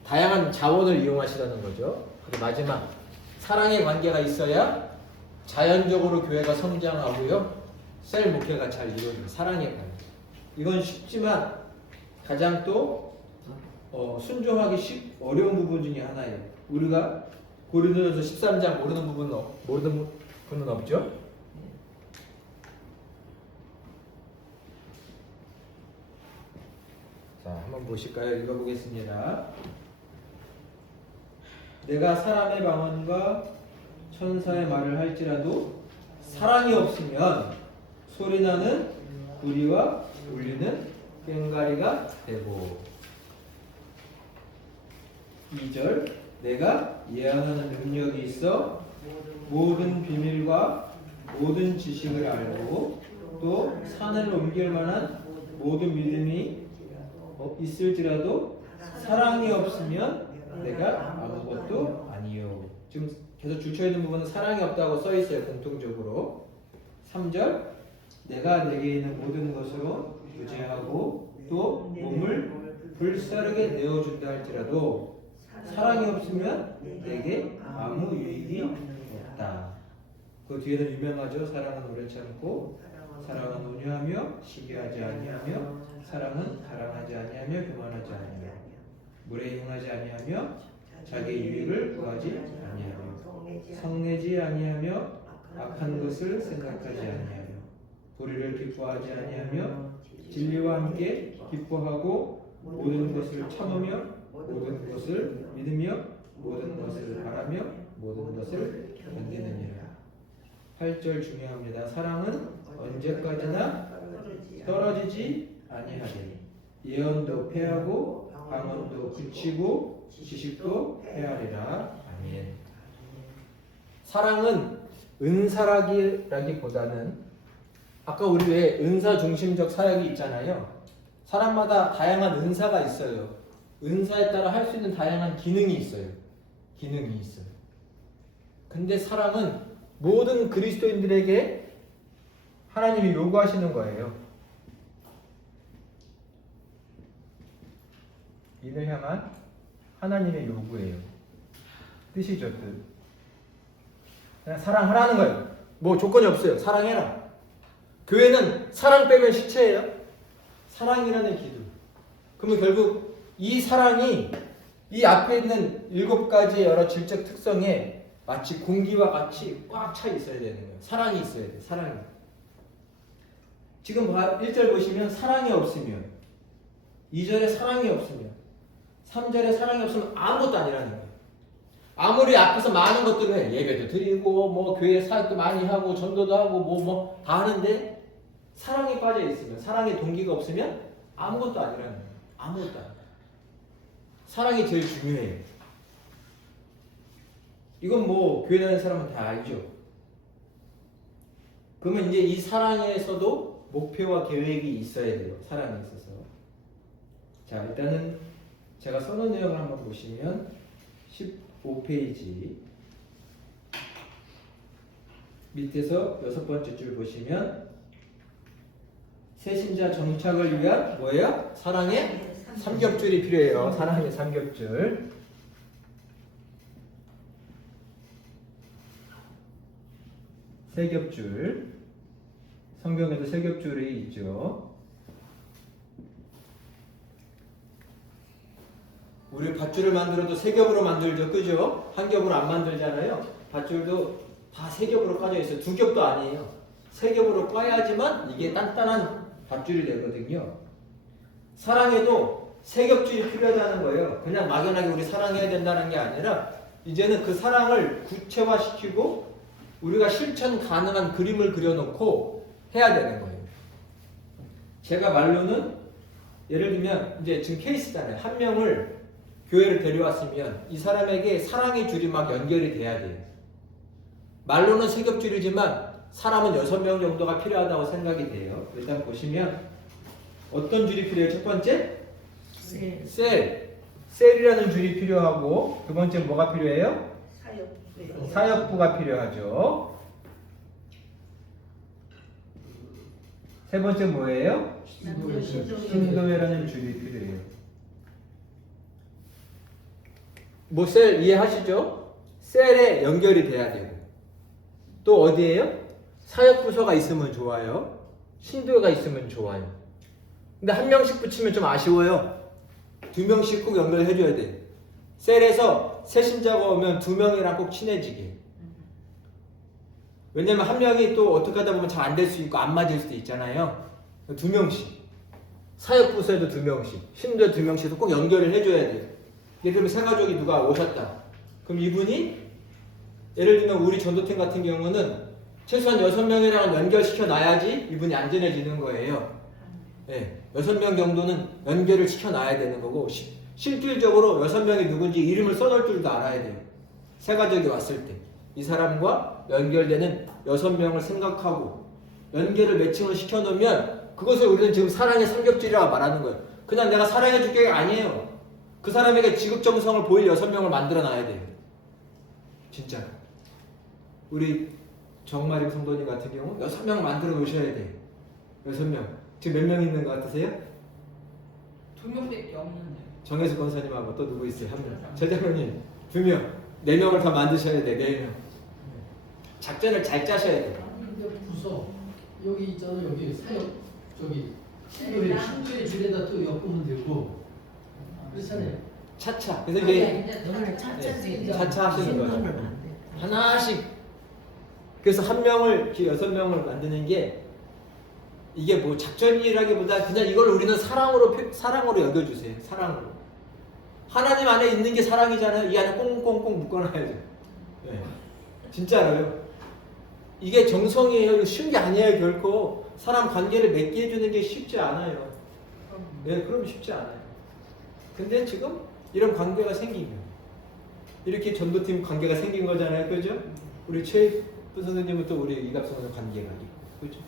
다양한 자원을 이용하시라는 거죠. 그리고 마지막 사랑의 관계가 있어야 자연적으로 교회가 성장하고요. 셀 목회가 잘 이루어집니다. 사랑의 관계. 이건 쉽지만 가장 또 순종하기 어려운 부분 중에 하나예요. 우리가 고린도전서 13장 모르는 부분은 없죠? 자, 한번 보실까요? 읽어보겠습니다. 내가 사람의 방언과 천사의 말을 할지라도 사랑이 없으면 소리나는 구리와 울리는 꽹과리가 되고 2절 내가 예언하는 능력이 있어 모든 비밀과 모든 지식을 알고 또 산을 옮길 만한 모든 믿음이 있을지라도 사랑이 없으면 내가 아무것도 아니요. 지금 계속 줄쳐 있는 부분은 사랑이 없다고 써 있어요. 공통적으로. 3절 내가 내게 있는 모든 것으로 구제하고 또 몸을 불사르게 내어준다 할지라도 사랑이 없으면 내게 아무 유익이 없다. 그 뒤에는 유명하죠. 사랑은 오래 참고 사랑은 온유하며 시기하지 아니하며 사랑은 가랑하지 아니하며 교만하지 아니하며 물에 행하지 아니하며 자기 유익을 구하지 아니하며 성내지 아니하며 악한 것을 생각하지 아니하며 불의를 기뻐하지 아니하며 진리와 함께 기뻐하고 모든 것을 참으며 모든 것을 믿으며 모든 것을 바라며 모든 것을 견디느니라. 8절 중요합니다. 사랑은 언제까지나 떨어지지 아니하리니 예언도 패하고 방언도 그치고 지식도 패하리라. 아멘. 사랑은 은사라기보다는 아까 우리 왜 은사 중심적 사역이 있잖아요. 사람마다 다양한 은사가 있어요. 은사에 따라 할 수 있는 다양한 기능이 있어요. 근데 사랑은 모든 그리스도인들에게 하나님이 요구하시는 거예요. 이를 향한 하나님의 요구예요. 뜻이죠, 뜻. 그냥 사랑하라는 거예요. 뭐 조건이 없어요. 사랑해라. 교회는 사랑 빼면 시체예요. 사랑이라는 기도. 그러면 결국 이 사랑이 이 앞에 있는 7가지의 여러 질적 특성에 마치 공기와 같이 꽉 차 있어야 되는 거예요. 사랑이 있어야 돼요. 사랑이. 지금 1절 보시면 사랑이 없으면 2절에 사랑이 없으면 3절에 사랑이 없으면 아무것도 아니라는 거예요. 아무리 앞에서 많은 것들을 해. 예배도 드리고 뭐 교회 사역도 많이 하고 전도도 하고 뭐 다 하는데 사랑이 빠져 있으면 사랑의 동기가 없으면 아무것도 아니라는 거예요. 아무것도 아니에요. 사랑이 제일 중요해요. 이건 뭐 교회 다니는 사람은 다 알죠. 그러면 이제 이 사랑에서도 목표와 계획이 있어야 돼요. 사랑에 있어서. 자, 일단은 제가 써놓은 내용을 한번 보시면 15페이지 밑에서 6번째 줄 보시면 새신자 정착을 위한 뭐예요? 사랑의 삼겹줄이 필요해요. 사랑의 삼겹줄. 세 겹줄. 성경에도 세 겹줄이 있죠. 우리 밧줄을 만들어도 세 겹으로 만들죠. 그죠? 한 겹으로 안 만들잖아요. 밧줄도 다 세 겹으로 까져 있어요. 두 겹도 아니에요. 세 겹으로 까야지만 이게 단단한 밧줄이 되거든요. 사랑에도 세 겹줄이 필요하다는 거예요. 그냥 막연하게 우리 사랑해야 된다는 게 아니라 이제는 그 사랑을 구체화시키고 우리가 실천 가능한 그림을 그려놓고 해야 되는 거예요. 제가 말로는 예를 들면 이제 지금 케이스잖아요. 한 명을 교회를 데려왔으면 이 사람에게 사랑의 줄이 막 연결이 돼야 돼요. 말로는 세 겹줄이지만 사람은 6명 정도가 필요하다고 생각이 돼요. 일단 보시면 어떤 줄이 필요해요? 첫 번째? 셀이라는 줄이 필요하고 두 번째 뭐가 필요해요? 사역부가 필요하죠. 세 번째 뭐예요? 신도회라는 줄이 필요해요. 뭐 셀 이해하시죠? 셀에 연결이 돼야 되고 또 어디에요? 사역부서가 있으면 좋아요. 신도회가 있으면 좋아요. 근데 한 명씩 붙이면 좀 아쉬워요. 2명씩 꼭 연결해줘야 돼. 셀에서 새 신자가 오면 2명이랑 꼭 친해지게. 왜냐면 한 명이 또 어떻게 하다 보면 잘 안 될 수 있고 안 맞을 수도 있잖아요. 2명씩. 사역부서에도 2명씩, 신도에 2명씩도 꼭 연결을 해줘야 돼요. 예를 들면 새 가족이 누가 오셨다. 그럼 이분이 예를 들면 우리 전도팀 같은 경우는 최소한 6명이랑 연결시켜 놔야지 이분이 안전해지는 거예요. 네, 6명 정도는 연결을 시켜놔야 되는 거고 실질적으로 6명이 누군지 이름을 써놓을 줄도 알아야 돼요. 새 가족이 왔을 때 이 사람과 연결되는 6명을 생각하고 연결을 매칭을 시켜놓으면 그것을 우리는 지금 사랑의 삼겹줄이라고 말하는 거예요. 그냥 내가 사랑해줄 게 아니에요. 그 사람에게 지극정성을 보일 6명을 만들어놔야 돼요. 진짜 우리 정마리 성도님 같은 경우 6명 만들어 놓으셔야 돼요. 6명. 지금 몇 명 있는 것 같으세요? 2명밖에 없는데. 정혜수 권사님하고 또 누구 있어요? 한 명. 제자로님 2명. 4명을 더 만드셔야 돼. 4명. 작전을 잘 짜셔야 돼요. 근데 부서 여기 있잖아. 여기 사역 저기 신도의 줄에다 또 엮으면 되고 그렇잖아요. 차차. 그래서 이제 너는 차차지. 차차 하시는 거예요. 하나씩. 그래서 한 명을 이렇게 6명을 만드는 게 이게 뭐 작전이라기보다 그냥 이걸 우리는 사랑으로 여겨주세요. 사랑으로. 하나님 안에 있는 게 사랑이잖아요. 이 안에 꽁꽁꽁 묶어놔야죠. 네. 진짜로요. 이게 정성이에요. 이거 쉬운 게 아니에요. 결코 사람 관계를 맺게 해주는 게 쉽지 않아요. 네, 그럼 쉽지 않아요. 근데 지금 이런 관계가 생기면 이렇게 전도팀 관계가 생긴 거잖아요. 그죠? 우리 최 선생님은 또 우리 이갑성 선생 관계가 있고, 그죠?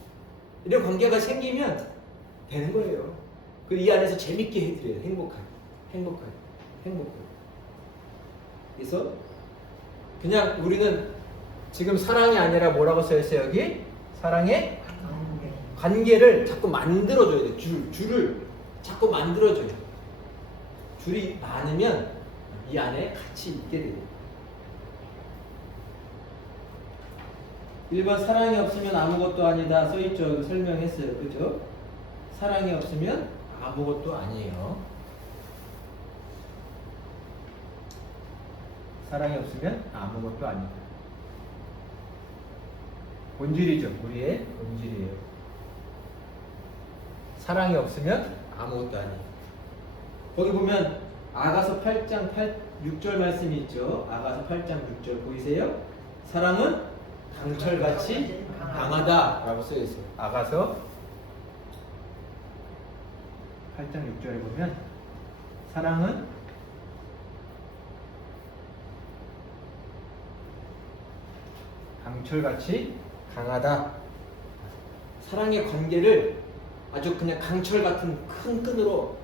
이런 관계가 생기면 되는 거예요. 그 이 안에서 재밌게 해드려요. 행복하게. 그래서 그냥 우리는 지금 사랑이 아니라 뭐라고 써있어요 여기? 사랑의 관계를 자꾸 만들어줘야 돼. 줄을 자꾸 만들어줘요. 줄이 많으면 이 안에 같이 있게 돼요. 1번 사랑이 없으면 아무것도 아니다 써있죠. 설명했어요. 그죠? 사랑이 없으면 아무것도 아니에요. 사랑이 없으면 아무것도 아니다. 본질이죠. 우리의 본질이에요. 사랑이 없으면 아무것도 아니에요. 거기 보면 아가서 8장 6절 말씀이 있죠. 아가서 8장 6절 보이세요? 사랑은 강철같이 강하다 라고 써있어요. 아가서 8장 6절에 보면 사랑은 강철같이 강하다. 사랑의 관계를 아주 그냥 강철 같은 큰 끈으로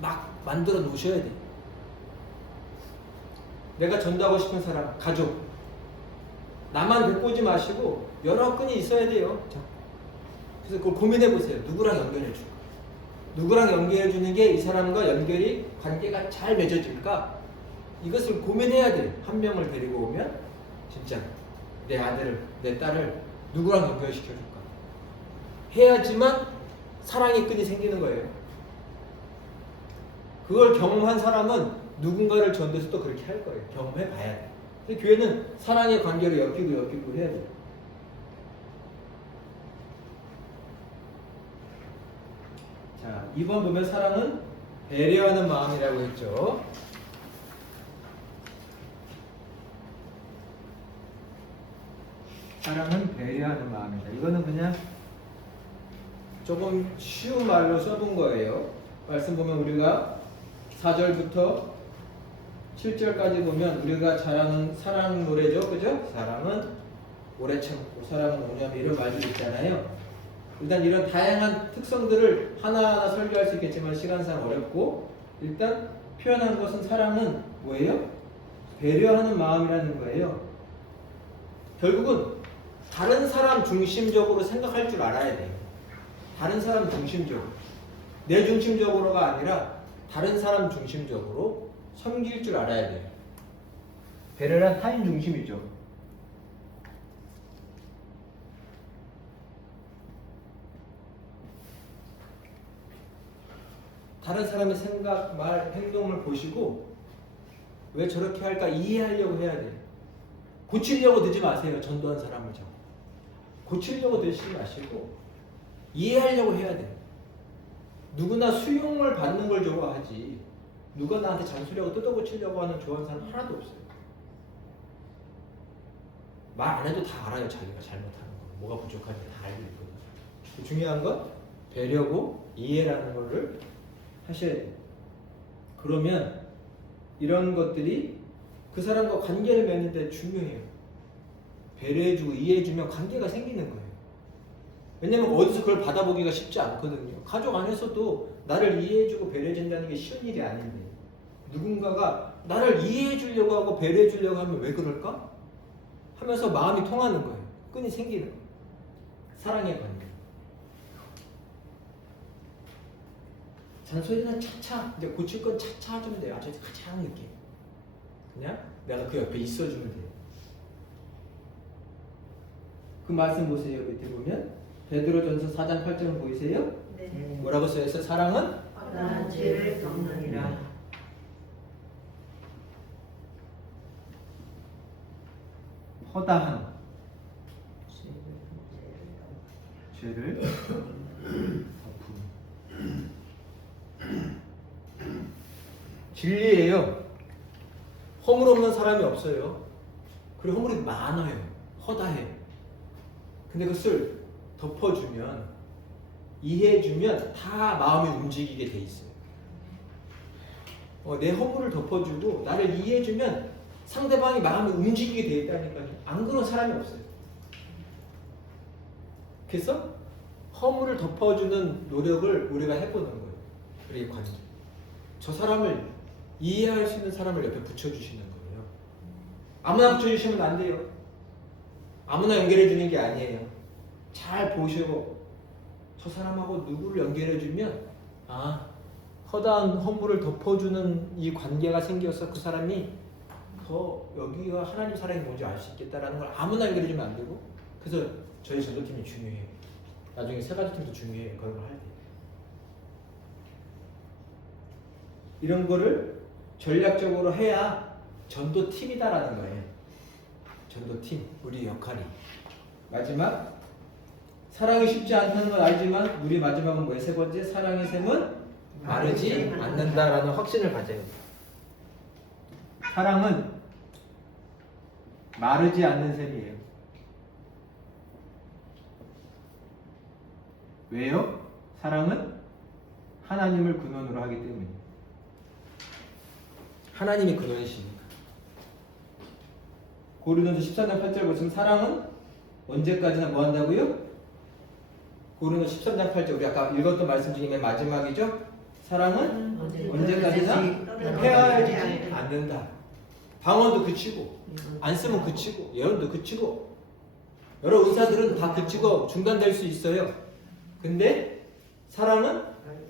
막 만들어 놓으셔야 돼요. 내가 전도하고 싶은 사람, 가족, 나만 데리고 오지 마시고 여러 끈이 있어야 돼요. 그래서 그걸 고민해 보세요. 누구랑 연결해 줄까? 누구랑 연결해 주는 게 이 사람과 연결이 관계가 잘 맺어질까? 이것을 고민해야 돼요. 한 명을 데리고 오면 진짜 내 아들을, 내 딸을 누구랑 연결시켜 줄까? 해야지만 사랑의 끈이 생기는 거예요. 그걸 경험한 사람은 누군가를 전도해서 또 그렇게 할 거예요. 경험해 봐야 돼. 근데 교회는 사랑의 관계를 엮이고 해야 돼요. 자, 2번 보면 사랑은 배려하는 마음이라고 했죠. 사랑은 배려하는 마음이다. 이거는 그냥 조금 쉬운 말로 써둔 거예요. 말씀 보면 우리가 4절부터 7절까지 보면 우리가 잘하는 사랑 노래죠. 그죠? 사랑은 오래 참고 사랑은 오냐며 이런 말들이 있잖아요. 일단 이런 다양한 특성들을 하나하나 설교할 수 있겠지만 시간상 어렵고 일단 표현한 것은 사랑은 뭐예요? 배려하는 마음이라는 거예요. 결국은 다른 사람 중심적으로 생각할 줄 알아야 돼요. 다른 사람 중심적으로. 내 중심적으로가 아니라 다른 사람 중심적으로 섬길 줄 알아야 돼요. 배려란 타인 중심이죠. 다른 사람의 생각, 말, 행동을 보시고 왜 저렇게 할까 이해하려고 해야 돼요. 고치려고 들지 마세요. 전도한 사람을 좀. 고치려고 들지 마시고 이해하려고 해야 돼요. 누구나 수용을 받는 걸 좋아하지 누가 나한테 잔소리하고 뜯어고치려고 하는 좋아하는 사람 하나도 없어요. 말 안 해도 다 알아요. 자기가 잘못하는 거 뭐가 부족한지 다 알고 있거든요. 중요한 건 배려고 이해라는 거를 하셔야 돼요. 그러면 이런 것들이 그 사람과 관계를 맺는 데 중요해요. 배려해주고 이해해주면 관계가 생기는 거예요. 왜냐면 어디서 그걸 받아보기가 쉽지 않거든요. 가족 안에서도 나를 이해해주고 배려해준다는 게 쉬운 일이 아닌데 누군가가 나를 이해해주려고 하고 배려해주려고 하면 왜 그럴까? 하면서 마음이 통하는 거예요. 끈이 생기는 거예요. 사랑의 관계. 잔소리는 차차, 이제 고칠 건 차차 하면 돼요. 아주 가장 늦게. 그냥 내가 그 옆에 있어주면 돼요. 그 말씀 보세요. 밑에 보면 베드로전서 4장 8절 보이세요? 네. 뭐라고 써있어요? 사랑은 나 죄를 덮느니라. 허다한 죄를 덮음. 진리예요. 허물 없는 사람이 없어요. 그리고 허물이 많아요. 허다해요. 근데 그것을 덮어주면, 이해해주면 다 마음이 움직이게 돼 있어요. 내 허물을 덮어주고 나를 이해해주면 상대방이 마음이 움직이게 돼 있다니까요. 안 그런 사람이 없어요. 그래서 허물을 덮어주는 노력을 우리가 해보는 거예요. 우리의 관계. 저 사람을 이해할 수 있는 사람을 옆에 붙여주시는 거예요. 아무나 붙여주시면 안 돼요. 아무나 연결해 주는 게 아니에요. 잘 보시고 저 사람하고 누구를 연결해 주면 허다한 허물을 덮어주는 이 관계가 생겨서 그 사람이 더 여기가 하나님 사랑이 뭔지 알 수 있겠다라는 걸 아무나 연결해 주면 안 되고, 그래서 저희 전도팀이 중요해요. 나중에 세 가지 팀도 중요해요. 그런 걸 할 때. 이런 거를 전략적으로 해야 전도팀이다라는 거예요. 전도팀, 우리 역할이. 마지막, 사랑이 쉽지 않다는 걸 알지만 우리 마지막은 뭐예요? 세 번째, 사랑의 샘은 마르지 않는다라는 확신을 가져야 돼요. 사랑은 마르지 않는 샘이에요. 왜요? 사랑은 하나님을 근원으로 하기 때문이에요. 하나님이 근원이시니까. 고린도서 13장 8절 보시면 사랑은 언제까지나 뭐 한다고요? 고린도서 13장 8절, 우리 아까 읽었던 말씀 중에 맨 마지막이죠? 사랑은 언제까지나 헤어지지 않는다. 방언도 그치고, 안 쓰면 그치고, 예언도 그치고, 여러 은사들은 다 그치고 중단될 수 있어요. 근데 사랑은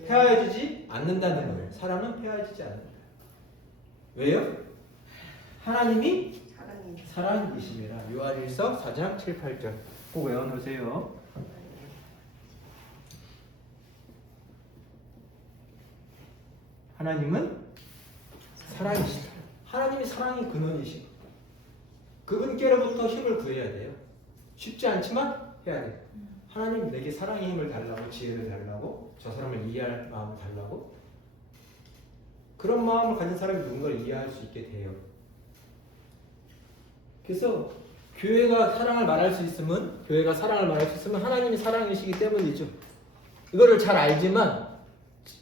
헤어지지 않는다는 거예요. 사랑은 헤어지지 않는다. 왜요? 하나님이 사랑이심이라. 요한일서 4장 7, 8절 꼭 외워놓으세요. 하나님은 사랑이시다. 하나님이 사랑의 근원이시고 그분께로부터 힘을 구해야 돼요. 쉽지 않지만 해야 돼요. 하나님 내게 사랑의 힘을 달라고, 지혜를 달라고, 저 사람을 이해할 마음을 달라고. 그런 마음을 가진 사람이 누군가를 이해할 수 있게 돼요. 그래서 교회가 사랑을 말할 수 있으면, 교회가 사랑을 말할 수 있으면 하나님이 사랑이시기 때문이죠. 이거를 잘 알지만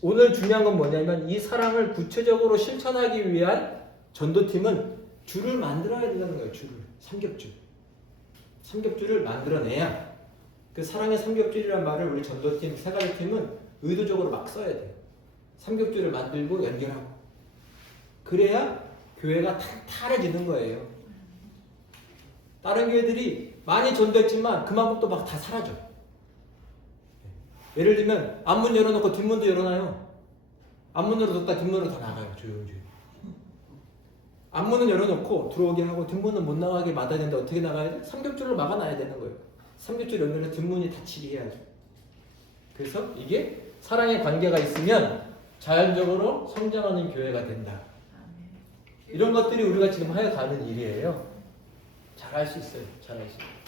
오늘 중요한 건 뭐냐면 이 사랑을 구체적으로 실천하기 위한 전도팀은 줄을 만들어야 된다는 거예요. 줄을. 삼겹줄. 삼겹줄을 만들어내야, 그 사랑의 삼겹줄이란 말을 우리 전도팀, 세 가지 팀은 의도적으로 막 써야 돼요. 삼겹줄을 만들고 연결하고. 그래야 교회가 탄탄해지는 거예요. 다른 교회들이 많이 전도했지만 그만큼 또 막 다 사라져. 예를 들면 앞문 열어놓고 뒷문도 열어놔요. 앞문 열어뒀다 뒷문으로 다 나가요. 조용히. 앞문은 열어놓고 들어오게 하고 뒷문은 못 나가게 막아야 되는데 어떻게 나가야 돼? 삼겹줄로 막아놔야 되는 거예요. 삼겹줄 연결해서 뒷문이 닫히게 해야죠. 그래서 이게 사랑의 관계가 있으면 자연적으로 성장하는 교회가 된다. 이런 것들이 우리가 지금 해가는 일이에요. 잘할 수 있어요. 잘할 수 있어요.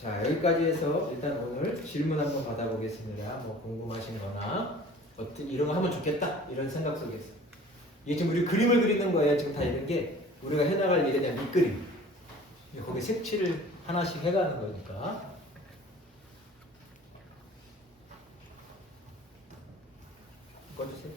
자, 여기까지 해서 일단 오늘 질문 한번 받아보겠습니다. 뭐 궁금하신 거나 어떤 이런 거 하면 좋겠다 이런 생각 속에서 이게 지금 우리 그림을 그리는 거예요. 지금 다 이런 게 우리가 해나갈 일에 대한 밑그림. 거기 색칠을 하나씩 해가는 거니까. 꺼주세요.